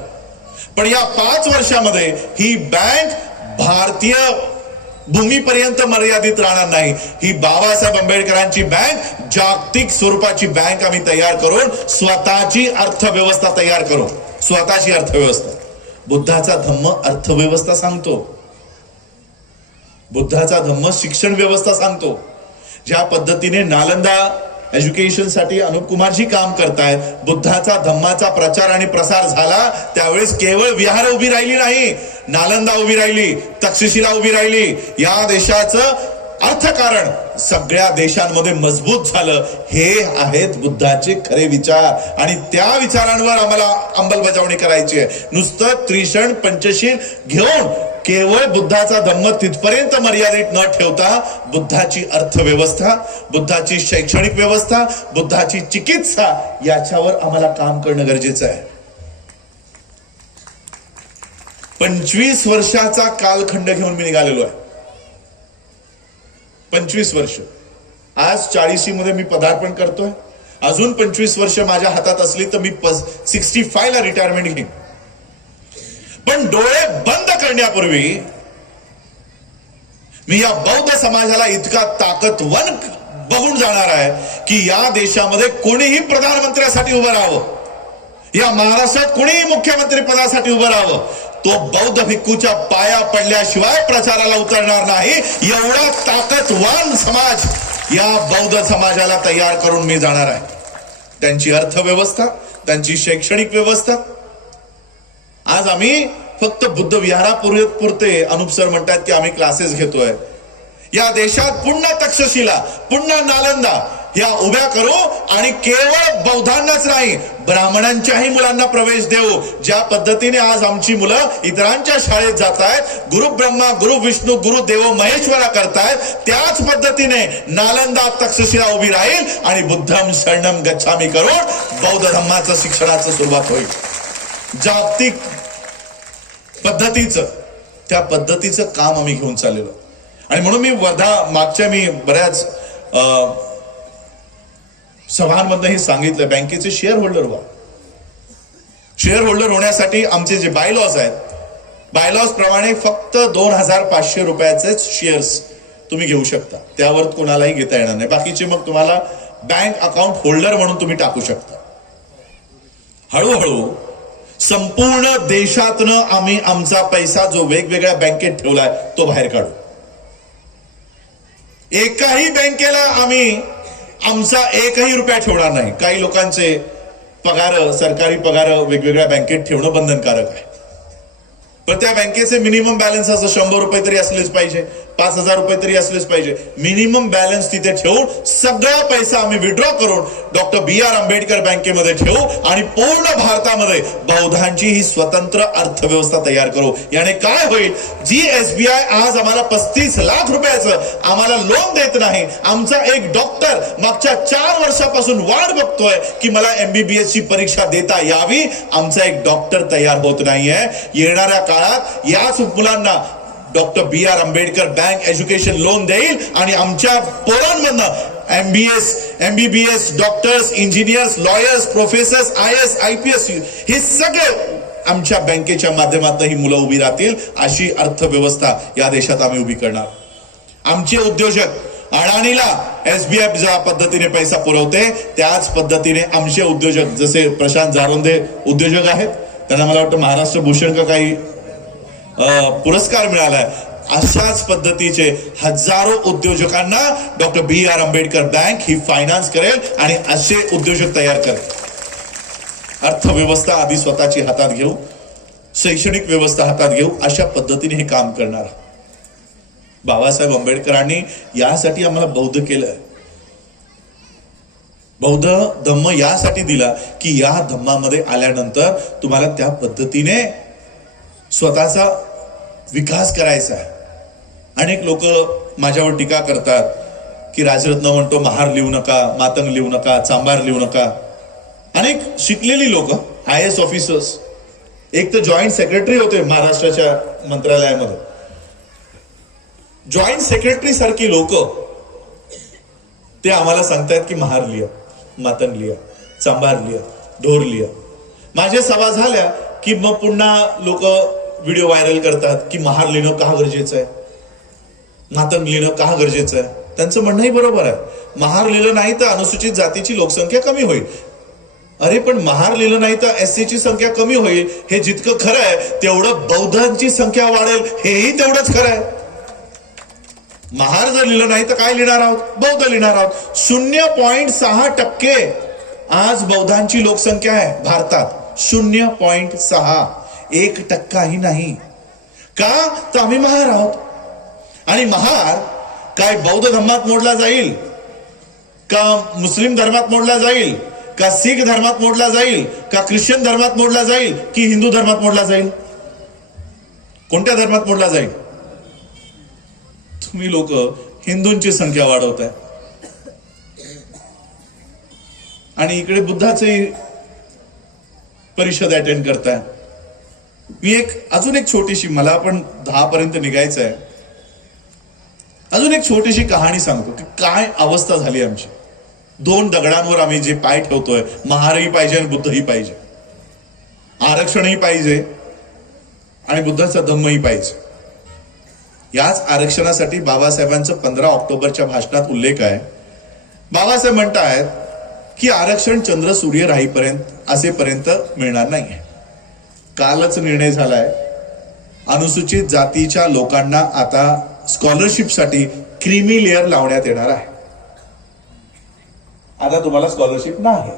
पण या 5 वर्षामध्ये ही बँक भारतीय भूमीपर्यंत मर्यादित राहणार नाही. ही बाबासाहेब आंबेडकरांची बँक जागतिक स्वरूपाची बँक आम्ही तयार करून स्वतःची अर्थव्यवस्था तयार करू. स्वतःची अर्थव्यवस्था. बुद्धाचा धम्म अर्थव्यवस्था सांगतो, बुद्धाचा धम्म शिक्षण व्यवस्था सांगतो. ज्या पद्धतीने नालंदा एज्युकेशन साठी अनुप कुमारजी काम करतायत, बुद्धाचा धम्माचा प्रचार आणि प्रसार झाला त्यावेळेस केवळ विहार उभी राहिली नाही, नालंदा उभी राहिली, तक्षशिला उभी राहिली. या देशाचं अर्थकारण सगळ्या देशांमध्ये मजबूत झालं. हे आहेत बुद्धाचे खरे विचार आणि त्या विचारांवर आम्हाला अंमलबजावणी करायची आहे. नुसतं त्रिशण पंचशील घेऊन केवळ बुद्धाचा धम्म तिथपर्यंत मर्यादित न ठेवता बुद्धाची अर्थव्यवस्था, बुद्धाची शैक्षणिक व्यवस्था, बुद्धाची चिकित्सा याच्यावर आम्हाला काम करणं गरजेचं आहे. 25 वर्षाचा कालखंड घेऊन मी निघालेलो आहे. 25 वर्ष. आज 40 मध्ये मी पदार्पण करतोय. अजून 25 वर्ष माझ्या हातात असली तर मी 65 ला रिटायरमेंट घेईन. पण डोळे बंद करण्यापूर्वी मी या बौद्ध समाजाला इतका ताकदवान बघून जाणार आहे की या देशामध्ये कोणीही प्रधानमंत्र्यासाठी उभं राहावं, या महाराष्ट्रात कोणीही मुख्यमंत्री पदासाठी उभं राहावं, तो बौद्ध भिक्खूच्या पाया पडल्याशिवाय प्रचाराला उतरणार नाही. एवढा ताकदवान समाज या बौद्ध समाजाला तयार करून मी जाणार आहे. त्यांची अर्थव्यवस्था, त्यांची शैक्षणिक व्यवस्था. आज आम्ही फक्त बुद्ध विहारापुरते अनुप सर म्हणतात की आम्ही क्लासेस घेतोय. या देशात पुन्हा तक्षशिला, पुन्हा नालंदा या उभ्या करू आणि केवळ बौद्धांनाच नाही ब्राह्मणांच्याही मुलांना प्रवेश देऊ. ज्या पद्धतीने आज आमची मुलं इतरांच्या शाळेत जात आहेत, गुरु ब्रह्मा गुरु विष्णू गुरु देवो महेश्वरा करतायत, त्याच पद्धतीने नालंदा तक्षशिला उभी राहील आणि बुद्धम शरणम गच्छामी करून बौद्ध धम्माचं शिक्षणाचं सुरुवात होईल. जागतिक पद्धतीचं, त्या पद्धतीचं काम आम्ही घेऊन चाललेलो. आणि म्हणून मी मागच्या मी बऱ्याच सभांमध्येही सांगितलं, बँकेचे शेअर होल्डर व्हा. शेअर होल्डर होण्यासाठी आमचे जे बायलॉज आहेत, बायलॉज प्रमाणे फक्त 2500 रुपयाचे शेअर्स तुम्ही घेऊ शकता. त्यावर कोणालाही घेता येणार नाही. बाकीचे मग तुम्हाला बँक अकाउंट होल्डर म्हणून तुम्ही टाकू शकता. हळूहळू संपूर्ण देशातनं आम्ही आमचा पैसा जो वेगवेगळ्या बँकेत ठेवलाय तो बाहेर काढू. एकाही बँकेला आम्ही आमचा 1ही रुपया ठेवणार नाही. काही लोकांचे पगार, सरकारी पगार वेगवेगळ्या बँकेत ठेवणं बंधनकारक आहे. पण त्या बँकेचे मिनिमम बॅलन्स असं 100 रुपये तरी असलेच पाहिजे, 5000 रुपये तरी असलेच पाहिजे. मिनिमम बॅलन्स तिथे ठेवून सगळा पैसा आम्ही विड्रॉ करून डॉक्टर BR आंबेडकर बँकेमध्ये ठेवू आणि पूर्ण भारतामध्ये बौद्धांची ही स्वतंत्र अर्थव्यवस्था तयार करू. याने काय होईल, जी SBI आज आम्हाला 35 लाख रुपयाचं आम्हाला लोन देत नाही, आमचा एक डॉक्टर मागच्या 4 वर्षापासून वाट बघतोय की मला MBBS ची परीक्षा देता यावी, आमचा एक डॉक्टर तयार होत नाहीये. येणाऱ्या काळात याच मुलांना doctor BR Ambedkar bank education loan देईल आणि आमच्या पोरांमधनं MBBS doctors, engineers, lawyers, professors, IAS, IPS हे सगळे आमच्या बँकेच्या माध्यमातून ही मुलं उभी राहतील. अशी अर्थव्यवस्था या देशात आम्ही उभी करणार. आमचे उद्योजक अडाणीला SBI ज्या पद्धतीने पैसा पुरवते त्याच पद्धतीने आमचे उद्योजक, जसे प्रशांत जारोंदे उद्योजक आहेत, त्यांना मला वाटतं महाराष्ट्र भूषण का काही पुरस्कार मिळालाय, अशाच पद्धतीचे हजारो उद्योजकांना डॉक्टर BR आंबेडकर बँक ही फायनान्स करेल आणि असे उद्योजक तयार करेल. अर्थव्यवस्था आधी स्वतःची हातात घेऊ, शैक्षणिक व्यवस्था हातात घेऊ अशा पद्धतीने हे काम करणार. बाबासाहेब आंबेडकरांनी यासाठी आम्हाला बौद्ध केलं. बौद्ध धम्म यासाठी दिला की या धम्मामध्ये आल्यानंतर तुम्हाला त्या पद्धतीने स्वतःचा विकास करायचा आहे. अनेक लोक माझ्यावर टीका करतात की राजरत्न म्हणतो महार लिहू नका, मातंग लिहू नका, चांभार लिहू नका. अनेक शिकलेली लोक, IAS ऑफिसर्स, एक तर जॉईंट सेक्रेटरी होते महाराष्ट्राच्या मंत्रालयामध्ये, जॉईंट सेक्रेटरी सारखी लोक ते आम्हाला सांगतायत की महार लिहा, मातंग लिहा, चांभार लिहा, ढोर लिहा. माझ्या सभा झाल्या की मग पुन्हा लोक व्हिडिओ व्हायरल करतात की महार लिहिणं का गरजेचं आहे, मातंग लिहिणं का गरजेचं आहे. त्यांचं म्हणणंही बरोबर आहे. महार लिहिलं नाही तर अनुसूचित जातीची लोकसंख्या कमी होईल. अरे पण महार लिहिलं नाही तर SC ची संख्या कमी होईल हे जितकं खरं आहे तेवढं बौद्धांची संख्या वाढेल हेही तेवढंच खरं आहे. महार जर लिहिलं नाही तर काय लिहिणार आहोत, बौद्ध लिहिणार आहोत. 0.6% आज बौद्धांची लोकसंख्या आहे भारतात. 0.6, 1% नाही. का तर आम्ही महार आहोत. आणि महार काय बौद्ध धर्मात मोडला जाईल का, मुस्लिम धर्मात मोडला जाईल का, सिख धर्मात मोडला जाईल का, ख्रिश्चन धर्मात मोडला जाईल की हिंदू धर्मात मोडला जाईल, कोणत्या धर्मात मोडला जाईल. तुम्ही लोक हिंदूंची संख्या वाढवताय आणि इकडे बुद्धाची परिषद अटेंड करताय. मी अजून एक छोटीशी, मला पण 10 पर्यंत निघायचं आहे, अजून एक छोटीशी कहाणी सांगतो की काय अवस्था झाली आमची. 2 दगडांवर आम्ही जे पाय ठेवतोय, महारही पाहिजे आणि बुद्धही पाहिजे, आरक्षणही पाहिजे आणि बुद्धाचा धम्मही पाहिजे. याच आरक्षणासाठी बाबासाहेबांचं 15 ऑक्टोबरच्या भाषणात उल्लेख आहे. बाबासाहेब म्हणतायत की आरक्षण चंद्र सूर्य राहीपर्यंत असेपर्यंत मिळणार नाही. कालच निर्णय झालाय, अनुसूचित जातीच्या लोकांना आता स्कॉलरशिपसाठी क्रीमी लेअर लावण्यात येणार आहे. आता तुम्हाला स्कॉलरशिप नाही,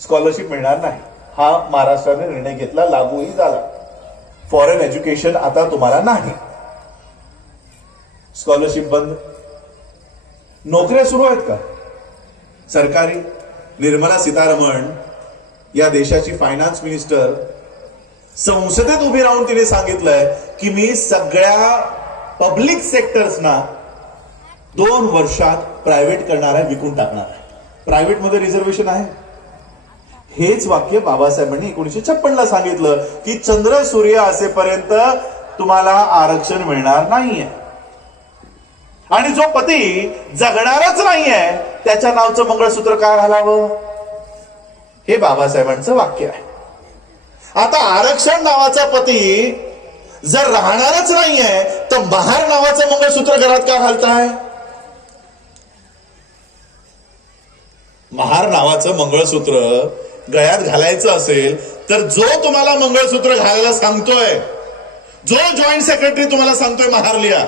स्कॉलरशिप मिळणार नाही. हा महाराष्ट्राने निर्णय घेतला, लागूही झाला. फॉरेन एज्युकेशन आता तुम्हाला नाही, स्कॉलरशिप बंद. नोकऱ्या सुरू आहेत का सरकारी? निर्मला सीतारमण या देशाची फायनान्स मिनिस्टर संसदेत उभी राहून तिने सांगितलंय की मी सगळ्या पब्लिक सेक्टर्सना 2 वर्षात प्रायव्हेट करणार आहे, विकून टाकणार आहे. प्रायव्हेट मध्ये रिझर्वेशन आहे. हेच वाक्य बाबासाहेबांनी 1956 ला सांगितलं की चंद्र सूर्य असेपर्यंत तुम्हाला आरक्षण मिळणार नाहीये. आणि जो पती जगणारच नाहीये त्याच्या नावचं मंगळसूत्र का घालावं, हे बाबासाहेबांचं वाक्य आहे. आता आरक्षण नावाचा पती जर राहणारच नाहीये तर महार नावाचं मंगळसूत्र घरात का घालताय. महार नावाचं मंगळसूत्र गळ्यात घालायचं असेल तर जो तुम्हाला मंगळसूत्र घालायला सांगतोय, जो जॉईंट सेक्रेटरी तुम्हाला सांगतोय महार लिहा,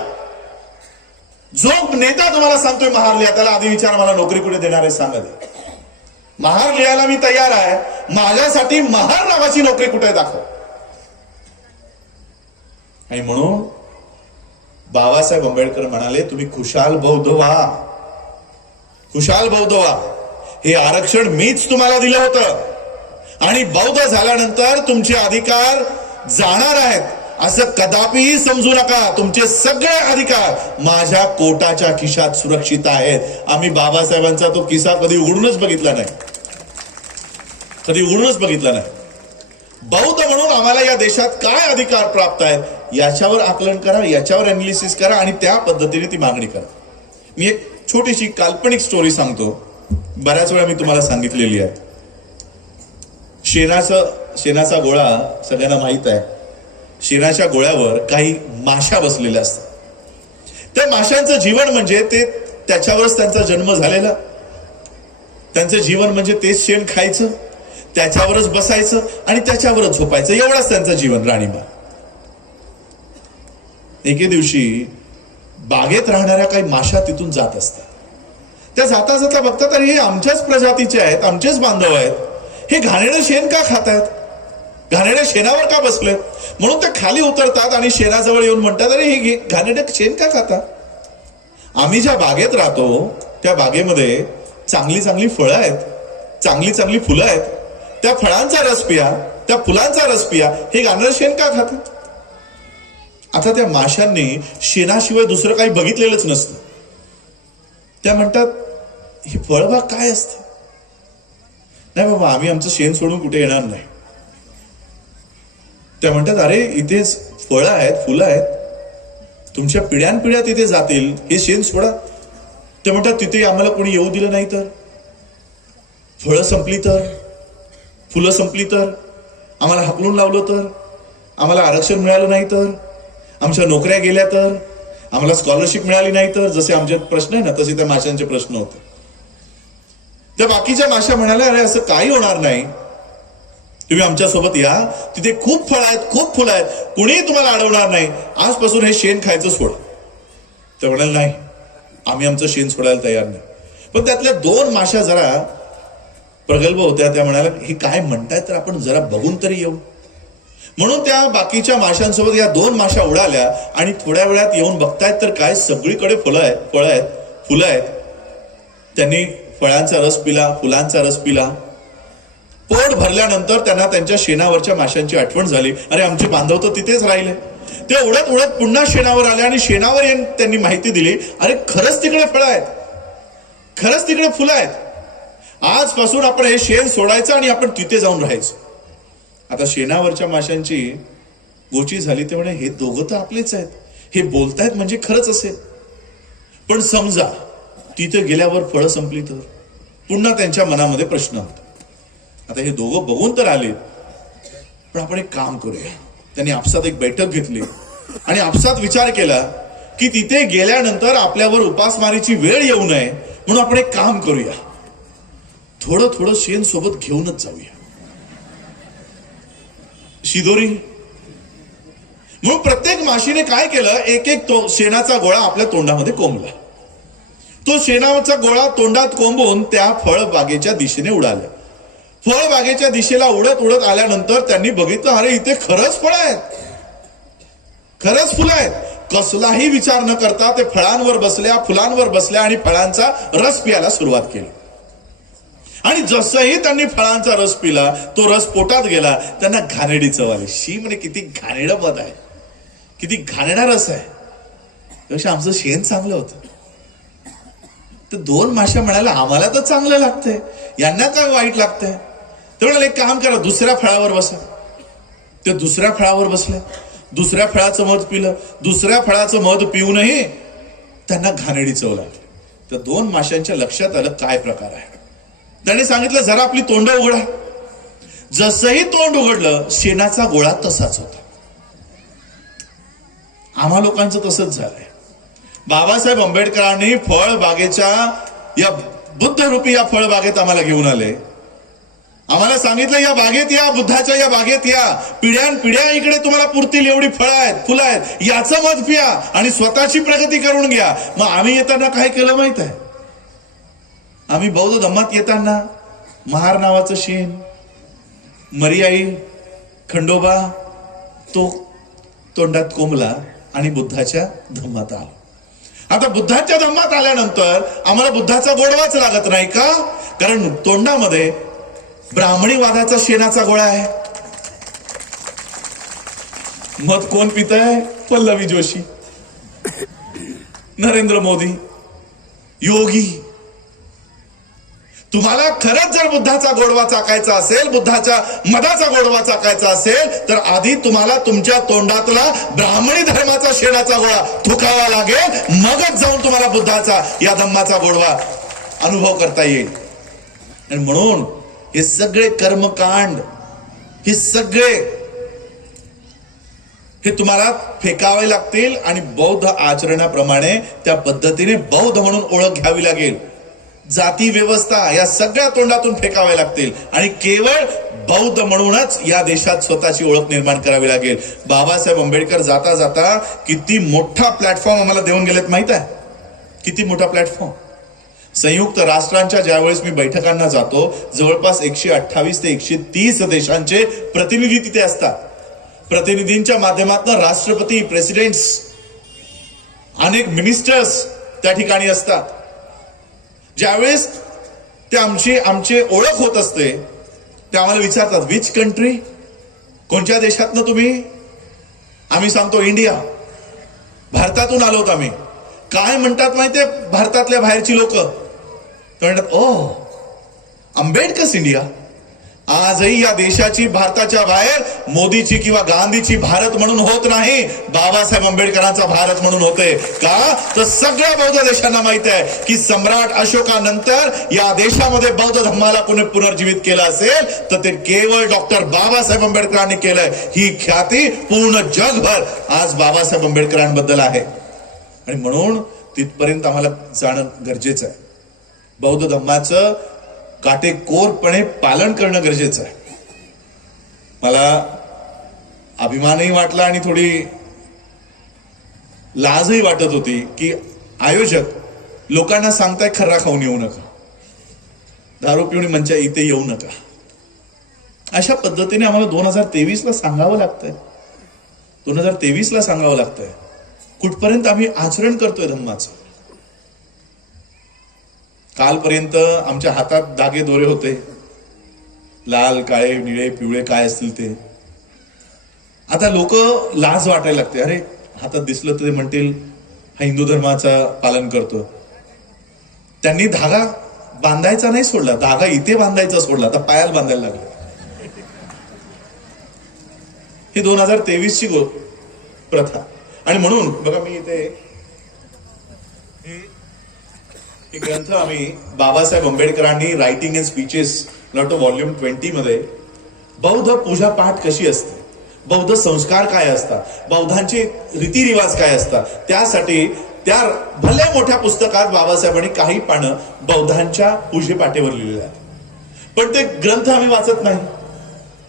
जो नेता तुम्हाला सांगतोय महार लिहा, त्याला आधी विचार मला नोकरी कुठे देणार आहे सांगा. महार लिहायला मी तयार आहे, माझ्यासाठी महार नावाची नोकरी कुठे दाखव. आणि म्हणून बाबासाहेब आंबेडकर म्हणाले तुम्ही खुशाल बौद्ध व्हा, खुशाल बौद्ध व्हा. हे आरक्षण मीच तुम्हाला दिलं होतं आणि बौद्ध झाल्यानंतर तुमचे अधिकार जाणार आहेत असं कदापिही समजू नका. तुमचे सगळे अधिकार माझ्या कोटाच्या खिशात सुरक्षित आहेत. आम्ही बाबासाहेबांचा तो किस्सा कधी उघडूनच बघितला नाही, कधी उघडूनच बघितला नाही. बौद्ध म्हणून आम्हाला या देशात काय अधिकार प्राप्त आहेत याच्यावर आकलन करा, याच्यावर अनालिसिस करा आणि त्या पद्धतीने ती मागणी करा. मी एक छोटीशी काल्पनिक स्टोरी सांगतो, बऱ्याच वेळा मी तुम्हाला सांगितलेली आहे. शेणाचा गोळा सगळ्यांना माहित आहे. शेणाच्या गोळ्यावर काही माशा बसलेल्या असतात. त्या माशांचं जीवन म्हणजे ते त्याच्यावरच त्यांचा जन्म झालेला, त्यांचं जीवन म्हणजे तेच शेण खायचं, त्याच्यावरच बसायचं आणि त्याच्यावरच झोपायचं, एवढंच त्यांचं जीवन राणीबा. एके दिवशी बागेत राहणाऱ्या काही माशा तिथून जात असतात. त्या जाता जाता बघतात तर हे आमच्याच प्रजातीचे आहेत, आमचेच बांधव आहेत, हे घाणेरडं शेण का खात आहेत. घाणेरड्या शेणावर का बसले? म्हणून ते खाली उतरतात आणि शेणाजवळ येऊन म्हणतात, अरे हे घाणेरडे शेण का खाता? आम्ही ज्या बागेत राहतो त्या बागेमध्ये चांगली चांगली फळं आहेत, चांगली चांगली फुलं आहेत, त्या फळांचा रस पिया, त्या फुलांचा रस पिया, हे घाणेरडं शेण का खातात? आता त्या माशांनी शेणाशिवाय दुसरं काही बघितलेलंच नसतं. त्या म्हणतात, ही फळबाग काय असते? नाही बाबा, आम्ही आमचं शेण सोडून कुठे येणार नाही. त्या म्हणतात, अरे इथे फळं आहेत, फुलं आहेत, तुमच्या पिढ्यानपिढ्या तिथे जातील, हे शेण सोडा. ते म्हणतात, तिथे आम्हाला कोणी येऊ दिलं नाही तर, फळं संपली तर, फुलं संपली तर, आम्हाला हाकलून लावलं तर, आम्हाला आरक्षण मिळालं नाही तर, आमच्या नोकऱ्या गेल्या तर, आम्हाला स्कॉलरशिप मिळाली नाही तर, जसे आमचे प्रश्न आहे ना तसे त्या माशांचे प्रश्न होते. त्या बाकीच्या माशा म्हणाल्या, अरे असं काही होणार नाही, तुम्ही आमच्या सोबत या, तिथे खूप फळं आहेत, खूप फुलं आहेत, कुणीही तुम्हाला अडवणार नाही, आजपासून हे शेण खायचं सोड. ते म्हणाल, नाही, आम्ही आमचं शेण सोडायला तयार नाही. पण त्यातल्या 2 माशा जरा प्रगल्भ होत्या. त्या म्हणाल्या, ही काय म्हणतायत, तर आपण जरा बघून तरी येऊ. म्हणून त्या बाकीच्या माशांसोबत या 2 माशा उडाल्या आणि थोड्या वेळात येऊन बघतायत तर काय, सगळीकडे फळं आहेत, फुलं आहेत. त्यांनी फळांचा रस पिला, फुलांचा रस पिला. पोट भरल्यानंतर त्यांना त्यांच्या शेणावरच्या माशांची आठवण झाली. अरे आमचे बांधव तर तिथेच राहिले. ते उडत उडत पुन्हा शेणावर आले आणि शेणावर येऊन त्यांनी माहिती दिली, अरे खरंच तिकडे फळं आहेत, खरंच तिकडे फुलं आहेत. आजपासून आपण हे शेण सोडायचं आणि आपण तिथे जाऊन राहायचं. आता शेणावरच्या माशांची गोची झाली. ते म्हणे, हे दोघं तर आपलेच आहेत, हे बोलतायत म्हणजे खरंच असेल. पण समजा तिथे गेल्यावर फळं संपली तर? पुन्हा त्यांच्या मनामध्ये प्रश्न होता. आता हे दोघं बघून तर आले, पण आपण एक काम करूया. त्यांनी आपसात एक बैठक घेतली आणि आपसात विचार केला की तिथे गेल्यानंतर आपल्यावर उपासमारीची वेळ येऊ नये म्हणून आपण एक काम करूया, थोडं थोडं शेण सोबत घेऊनच जाऊया. शिदोरी म्हणून प्रत्येक माशीने काय केलं, एक एक शेणाचा गोळा आपल्या तोंडामध्ये कोंबला. तो शेणाचा गोळा तोंडात कोंबून त्या फळबागेच्या दिशेने उडाला. फळबागेच्या दिशेला उडत उडत आल्यानंतर त्यांनी बघितलं, अरे इथे खरंच फळं आहेत, खरंच फुलं आहेत. कसलाही विचार न करता ते फळांवर बसल्या, फुलांवर बसल्या आणि फळांचा रस पियाला सुरुवात केली. आणि जसंही त्यांनी फळांचा रस पिला, तो रस पोटात गेला, त्यांना घाणेरडी चव आली. शी म्हणे, किती घाणेरडं पद आहे, किती घाणेरडा रस आहे, त्यापेक्षा आमचं शेण चांगलं होतं. तर 2 माशा म्हणाल्या, आम्हाला तर चांगलं लागतंय, यांना काय वाईट लागतंय. ते म्हणाले, एक काम करा, दुसऱ्या फळावर बसा. ते दुसऱ्या फळावर बसले, दुसऱ्या फळाचं मध पिलं. दुसऱ्या फळाचं मध पिऊनही त्यांना घाणेरडी चव लागली. तर 2 माशांच्या लक्षात आलं काय प्रकार आहे. त्याने सांगितलं, जरा आपली तोंड उघडा. जसंही तोंड उघडलं, शेणाचा गोळा तसाच होता. आम्हा लोकांचं तसंच झालंय. बाबासाहेब आंबेडकरांनी फळबागेच्या या बुद्धरूपी या फळबागेत आम्हाला घेऊन आले. आम्हाला सांगितलं, या बागेत या, बुद्धाच्या या बागेत या, पिढ्यानपिढ्या इकडे तुम्हाला पुरतील एवढी फळं आहेत, फुलं आहेत, याचं मध पिया आणि स्वतःची प्रगती करून घ्या. मग आम्ही येताना काय केलं माहित आहे? आम्ही बौद्ध धम्मात येताना महार नावाचं शेण, मरियाई, खंडोबा तो तोंडात कोंबला आणि बुद्धाच्या धम्मात आलो. आता बुद्धाच्या धम्मात आल्यानंतर आम्हाला बुद्धाचा गोडवाच लागत नाही का? कारण तोंडामध्ये ब्राह्मणीवादाचा शेणाचा गोळा आहे. मत कोण पितंय? पल्लवी जोशी, नरेंद्र मोदी, योगी. तुम्हाला खरंच जर बुद्धाचा गोडवा चाकायचा असेल, बुद्धाच्या मधाचा गोडवा चाकायचा असेल, तर आधी तुम्हाला तुमच्या तोंडातला ब्राह्मणी धर्माचा शेणाचा गोळा थुकावा लागेल. मगच जाऊन तुम्हाला बुद्धाचा या धम्माचा गोडवा अनुभव करता येईल. आणि म्हणून हे सगळे कर्मकांड, हे सगळे हे तुम्हाला फेकावे लागतील आणि बौद्ध आचरणाप्रमाणे त्या पद्धतीने बौद्ध म्हणून ओळख घ्यावी लागेल. जाती व्यवस्था या सगळ्या तोंडातून फेकाव्या लागतील आणि केवळ बौद्ध म्हणूनच या देशात स्वतःची ओळख निर्माण करावी लागेल. बाबासाहेब आंबेडकर जाता जाता किती मोठा प्लॅटफॉर्म आम्हाला देऊन गेलेत माहित आहे? किती मोठा प्लॅटफॉर्म. संयुक्त राष्ट्रांच्या ज्यावेळेस मी बैठकांना जातो, जवळपास 128 ते 130 देशांचे प्रतिनिधी तिथे असतात. प्रतिनिधींच्या माध्यमातून राष्ट्रपती, प्रेसिडेंट्स, अनेक मिनिस्टर्स त्या ठिकाणी असतात. ज्यावेळेस ते आमची ओळख होत असते, ते आम्हाला विचारतात, विच कंट्री, कोणत्या देशातनं तुम्ही? आम्ही सांगतो इंडिया, भारतातून आलोत आम्ही. काय म्हणतात माहितीये भारतातल्या बाहेरची लोक? म्हणतात, ओ आंबेडकर्स इंडिया. आजही या देशाची भारताच्या बाहेर मोदीची किंवा गांधीची भारत म्हणून होत नाही, बाबासाहेब आंबेडकरांचा भारत म्हणून होते. का तर सगळ्या बौद्ध देशांना माहित आहे की सम्राट अशोकानंतर या देशामध्ये बौद्ध धर्माला कोणी पुनर्जीवित केलं असेल तर ते केवळ डॉक्टर बाबासाहेब आंबेडकरांनी केलंय. ही ख्याती पूर्ण जगभर आज बाबासाहेब आंबेडकरांबद्दल आहे. आणि म्हणून तिथपर्यंत आम्हाला जाणं गरजेचं आहे. बौद्ध धर्माचं काटेकोरपणे पालन करणं गरजेचं आहे. मला अभिमानही वाटला आणि थोडी लाजही वाटत होती की आयोजक लोकांना सांगताय खर्रा खाऊन येऊ नका, दारू पिऊन मंचा इथे येऊ नका. अशा पद्धतीने आम्हाला 2023ला सांगावं लागतंय. 2023ला सांगावं लागतंय कुठपर्यंत आम्ही आचरण करतोय धम्माचं. कालपर्यंत आमच्या हातात धागे दोरे होते, लाल, काळे, निळे, पिवळे काय असतील ते. आता लोक लाज वाटायला लागते. अरे हातात दिसलं तर ते म्हणतील हा हिंदू धर्माचा पालन करतो. त्यांनी धागा बांधायचा नाही सोडला, धागा इथे बांधायचा सोडला, आता पायाला बांधायला लागला. ही 2023ची प्रथा. आणि म्हणून बघा मी इथे एक ग्रंथ आम्ही बाबासाहेब आंबेडकरांनी रायटिंग अँड स्पीचेस व्हॉल्यूम 20 मध्ये बौद्ध पूजा पाठ कशी असते, बौद्ध संस्कार काय असतात, बौद्धांचे रीतिरिवाज काय असतात, त्यासाठी त्या भल्या मोठ्या पुस्तकात बाबासाहेबांनी काही पानं बौद्धांच्या पूजेपाठेवर लिहिलेले आहेत. पण ते ग्रंथ आम्ही वाचत नाही,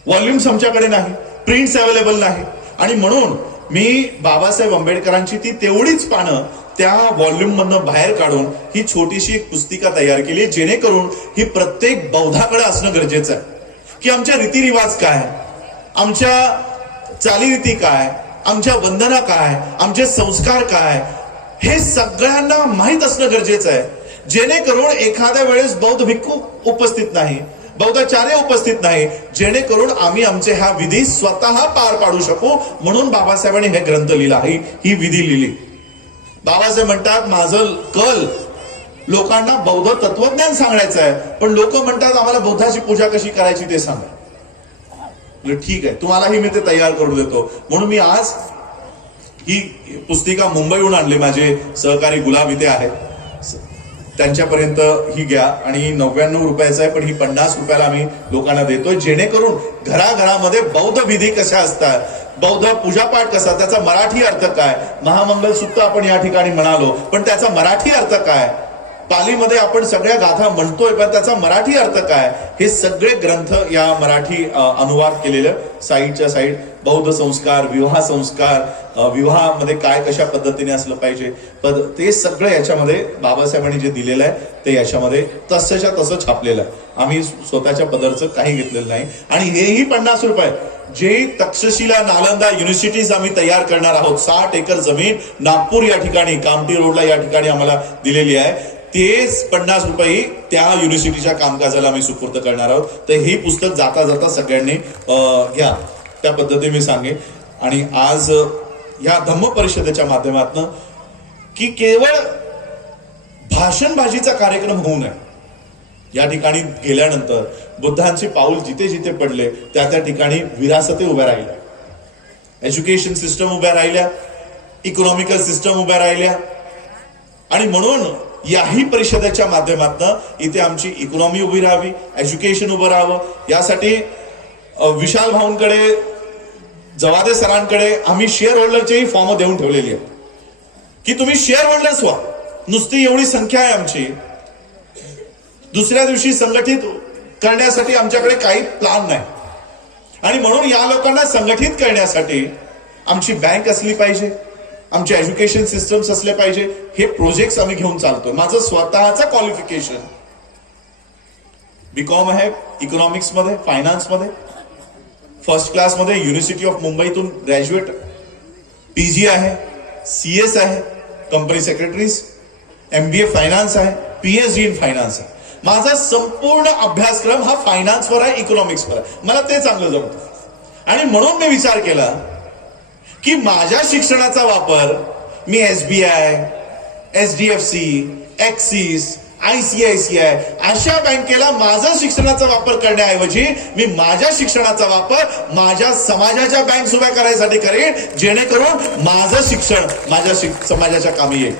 व्हॉल्यूम्स आमच्याकडे नाही, प्रिंट्स अवेलेबल नाही. आणि म्हणून मी बाबासाहेब आंबेडकरांची ती तेवढीच पानं त्या व्हॉल्यूम मधनं बाहेर काढून ही छोटीशी एक पुस्तिका तयार केली, जेणेकरून ही प्रत्येक बौद्धाकडे असणं गरजेचं आहे की आमच्या रीतिरिवाज काय, आमच्या चालीरीती काय, आमच्या वंदना काय, आमचे संस्कार काय, हे सगळ्यांना माहीत असणं गरजेचं आहे. जेणेकरून एखाद्या वेळेस बौद्ध भिक्खू उपस्थित नाही, बौद्धाचार्य उपस्थित नाही, जेणेकरून आम्ही आमचे हा विधी स्वतः पार पाडू शकू. म्हणून बाबासाहेबांनी हे ग्रंथ लिहिला, ही विधी लिहिली. बाबासाहेब म्हणतात माझं कल लोकांना बौद्ध तत्वज्ञान सांगायचं आहे, पण लोक म्हणतात आम्हाला बुद्धाची पूजा कशी करायची ते सांगा. ठीक आहे, तुम्हालाही मी ते तयार करून देतो. म्हणून मी आज ही पुस्तिका मुंबईहून आणली. माझे सहकारी गुलाब इथे आहेत, त्यांच्यापर्यंत ही घ्या. आणि 99 रुपयाचं आहे, पण ही 50 रुपयाला आम्ही लोकांना देतोय, जेणेकरून घराघरामध्ये बौद्ध विधी कशा असतात, बौद्ध पूजापाठ कसा, त्याचा मराठी अर्थ काय, महामंगल सूत्र आपण या ठिकाणी म्हणालो, पण त्याचा मराठी अर्थ काय, पालीमध्ये आपण सगळ्या गाथा म्हणतोय पण त्याचा मराठी अर्थ काय, हे सगळे ग्रंथ या मराठी अनुवाद केलेलं साईडच्या साईड. बौद्ध संस्कार, विवाह संस्कार, विवाहामध्ये काय कशा पद्धतीने असलं पाहिजे, ते सगळं याच्यामध्ये बाबासाहेबांनी जे दिलेलं आहे ते याच्यामध्ये तसंच्या तसं छापलेलं आहे. आम्ही स्वतःच्या पदरचं काही घेतलेलं नाही. आणि हेही 50 रुपये जे तक्षशिला, नालंदा युनिव्हर्सिटीज आम्ही तयार करणार आहोत. 60 एकर जमीन नागपूर या ठिकाणी, कामठी रोडला या ठिकाणी आम्हाला दिलेली आहे. तेच 50 रुपये त्या युनिव्हर्सिटीच्या कामकाजाला आम्ही सुपूर्द करणार आहोत. तर हे पुस्तक जाता जाता सगळ्यांनी घ्या, त्या पद्धतीने मी सांगेन. आणि आज या धम्म परिषदेच्या माध्यमातून की केवळ भाषणबाजीचा कार्यक्रम होऊ नये, या ठिकाणी गेल्यानंतर बुद्धांचे पाऊल जिथे जिथे पडले त्या त्या ठिकाणी विरासती उभ्या राहिल्या, एज्युकेशन सिस्टम उभ्या राहिल्या, इकॉनॉमिकल सिस्टम उभ्या राहिल्या. आणि म्हणून याही परिषदेच्या माध्यमातून इथे आमची इकॉनॉमी उभी राहावी, एज्युकेशन उभं राहावं, यासाठी विशाल भाऊंकडे, जवादे सरांकडे आम्ही शेअर होल्डरचेही फॉर्म देऊन ठेवलेली आहेत की तुम्ही शेअर होल्डर्स व्हा. नुसती एवढी संख्या आहे आमची, दुसऱ्या दिवशी संघटित करण्यासाठी आमच्याकडे काही प्लान नाही. आणि म्हणून या लोकांना संघटित करण्यासाठी आमची बँक असली पाहिजे, आमचे एज्युकेशन सिस्टम्स असले पाहिजे. हे प्रोजेक्ट्स आम्ही घेऊन चालतोय. माझं स्वतःचं क्वालिफिकेशन बीकॉम आहे, इकॉनॉमिक्स मध्ये, फायनान्स मध्ये, फर्स्ट क्लास मध्ये युनिव्हर्सिटी ऑफ मुंबईतून ग्रॅज्युएट, पीजी आहे, सीएस आहे, कंपनी सेक्रेटरीज, एमबीए फायनान्स आहे, पीएचडी इन फायनान्स आहे. माझा संपूर्ण अभ्यासक्रम हा फायनान्सवर आहे, इकॉनॉमिक्सवर आहे. मला ते चांगलं जमतं आणि म्हणून मी विचार केला की माझ्या शिक्षणाचा वापर मी एसबीआय, एचडीएफसी, ऍक्सिस, आयसीआयसीआय अशा बँकेला माझा शिक्षणाचा वापर करण्याऐवजी मी माझ्या शिक्षणाचा वापर माझ्या समाजाच्या बँक उभ्या करायसाठी करेन, जेणेकरून माझं शिक्षण माझ्या समाजाच्या कामी येईल.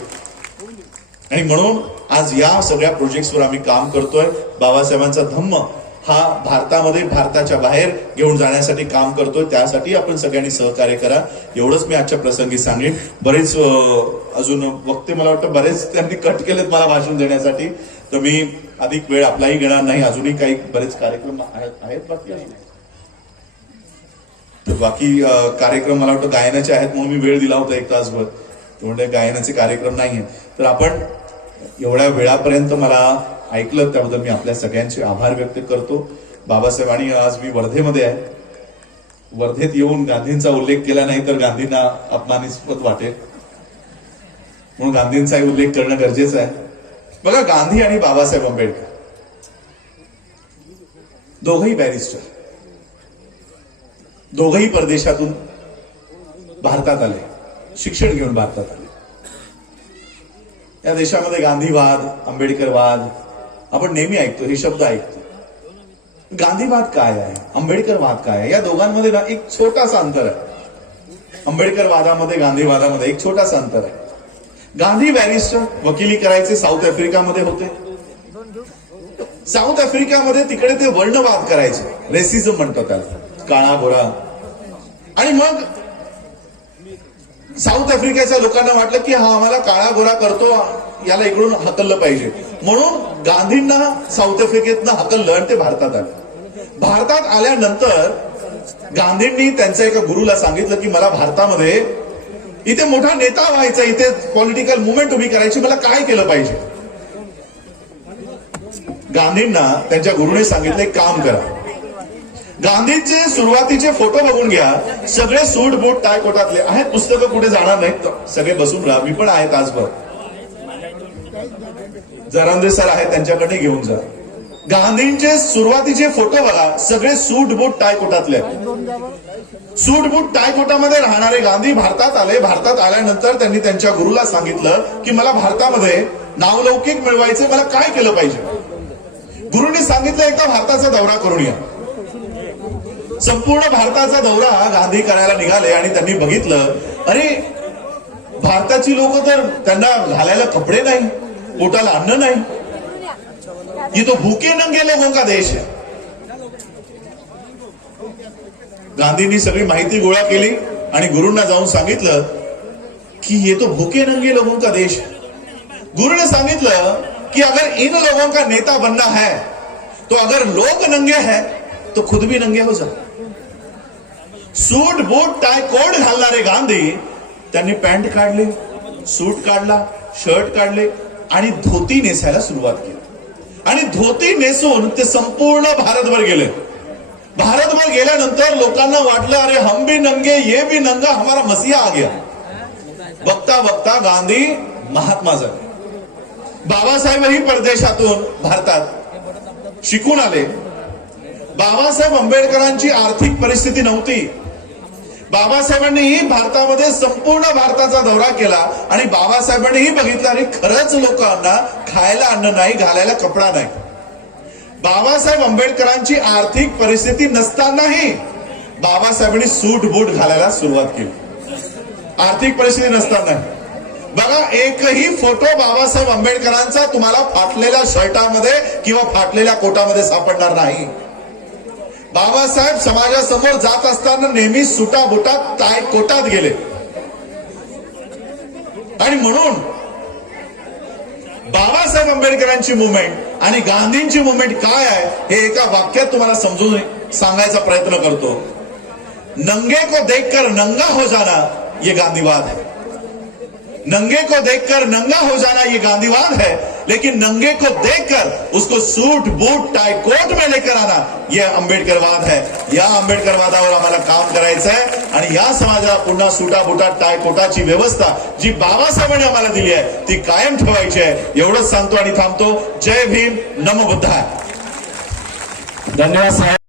आणि म्हणून आज या सगळ्या प्रोजेक्ट्सवर आम्ही काम करतोय. बाबासाहेबांचा धम्म हा भारतामध्ये, भारताच्या बाहेर घेऊन जाण्यासाठी काम करतोय. त्यासाठी आपण सगळ्यांनी सहकार्य करा, एवढंच मी आजच्या प्रसंगी सांगेन. बरेच अजून वक्ते मला वाटतं बरेच त्यांनी कट केलेत मला भाषण देण्यासाठी, तर मी अधिक वेळ आपलाही घेणार नाही. अजूनही काही बरेच कार्यक्रम आहेत बाकी अजून. तर बाकी कार्यक्रम मला वाटतं गायनाचे आहेत म्हणून मी वेळ दिला होता 1 तासभर, म्हणजे गायनाचे कार्यक्रम नाहीये. तर आपण एवढ्या वेळापर्यंत मला ऐकलं त्याबद्दल मी आपल्या सगळ्यांचे आभार व्यक्त करतो. बाबासाहेब, आणि आज मी वर्धेमध्ये आहे. वर्धेत येऊन गांधींचा उल्लेख केला नाही तर गांधींना अपमानास्पद वाटेल, म्हणून गांधींचाही उल्लेख करणं गरजेचं आहे. बघा, गांधी आणि बाबासाहेब आंबेडकर दोघंही बॅरिस्टर, दोघंही परदेशातून भारतात आले, शिक्षण घेऊन भारतात आले. या देशामध्ये गांधीवाद, आंबेडकरवाद आपण नेहमी ऐकतो, हे शब्द ऐकतो. गांधीवाद काय आहे, आंबेडकरवाद काय आहे, या दोघांमध्ये ना एक छोटासा अंतर आहे. आंबेडकरवादामध्ये, गांधीवादामध्ये एक छोटासा अंतर आहे. गांधी बॅरिस्टर, वकिली करायचे, साऊथ आफ्रिकामध्ये होते. साऊथ आफ्रिकामध्ये तिकडे ते वर्णवाद करायचे, रेसिझम म्हणतात त्याला, काळा गोरा. आणि मग साऊथ आफ्रिकेच्या लोकांना वाटलं की हा आम्हाला काळा गोरा करतो, याला इकडून हकललं पाहिजे, म्हणून गांधींना साऊथ आफ्रिकेतनं हकललं आणि ते भारतात आले. भारतात आल्यानंतर गांधींनी त्यांच्या एका गुरुला सांगितलं की मला भारतामध्ये इथे मोठा नेता व्हायचा, इथे पॉलिटिकल मुवमेंट उभी करायची, मला काय केलं पाहिजे. गांधींना त्यांच्या गुरुने सांगितलं एक काम करा, गांधींचे सुरुवातीचे फोटो बघून घ्या, सगळे सूट बूट टाय कोटातले आहेत, पुस्तकं कुठे जाणार नाहीत, सगळे बसून राहा, मी पण आहे तासभर, जरांदे सर आहेत त्यांच्याकडे घेऊन जा. गांधींचे सुरुवातीचे फोटो बघा, सगळे सूट बूट टाय कोटातले. सूट बूट टाय कोटामध्ये राहणारे गांधी भारतात आले. भारतात आल्यानंतर त्यांनी त्यांच्या गुरुला सांगितलं की मला भारतामध्ये नावलौकिक मिळवायचे, मला काय केलं पाहिजे. गुरुने सांगितलं एकदा भारताचा दौरा करून या. संपूर्ण भारताचा दौरा गांधी करायला निघाले आणि त्यांनी बघितलं, अरे भारताची लोक तर त्यांना घालायला कपडे नाही, पोटाला अन्न नाही, ये तो भूखे नंगे लोगों का देश है. गांधींनी सगळी माहिती गोळा केली आणि गुरुंना जाऊन सांगितलं की ये तो भूखे नंगे लोगों का देश है. गुरु ने सांगितलं कि अगर इन लोगों का नेता बनना है तो अगर लोग नंगे हैं तो खुद भी नंगे हो जाओ. सूट बूट टाय कोट घालणारे गांधी त्यांनी पॅन्ट काढले, सूट काढला, शर्ट काढले आणि धोती नेसायला सुरुवात केली. आणि धोती नेसून ते संपूर्ण भारतभर गेले. भारतभर गेल्यानंतर लोकांना वाटलं अरे हम भी नंगे, ये भी नंगा, हमारा मसीहा आ गया. बघता बघता गांधी महात्मा झाले. बाबासाहेबही परदेशातून भारतात शिकून आले. बाबासाहेब आंबेडकरांची आर्थिक परिस्थिती नव्हती. बाबासाहेबांनीही भारतामध्ये संपूर्ण भारताचा दौरा केला आणि बाबासाहेबांनीही बघितलं अरे खरंच लोकांना खायला अन्न नाही, घालायला कपडा नाही. बाबासाहेब आंबेडकरांची आर्थिक परिस्थिती नसतानाही बाबासाहेबांनी सूट बूट घालायला सुरुवात केली. आर्थिक परिस्थिती नसताना बघा, एकही फोटो बाबासाहेब आंबेडकरांचा तुम्हाला फाटलेल्या शर्टामध्ये किंवा फाटलेल्या कोटामध्ये सापडणार नाही. बाबासाहेब समाजासमोर जात असताना नेहमी सुटा बुटात टाय कोटात गेले. आणि म्हणून बाबासाहेब आंबेडकरांची मुवमेंट आणि गांधींची मुवमेंट काय आहे हे एका वाक्यात तुम्हाला समजून सांगायचा प्रयत्न करतो. नंगे को देखकर नंगा हो जाना ये गांधीवाद है. नंगे को देखकर नंगा हो जाना ये गांधीवाद है, लेकिन नंगे को देखकर उसको सूट बूट टाई कोट में लेकर आना ये आंबेडकरवाद है। या आंबेडकरवादावर आम्हाला काम करायचं आहे आणि या समाजाला पुन्हा सुटा बुटा टाय कोटाची व्यवस्था जी बाबासाहेबांनी आम्हाला दिली आहे ती कायम ठेवायची आहे। एवढंच सांगतो आणि थांबतो। जय भीम, नमो बुद्धाय। धन्यवाद साहेब।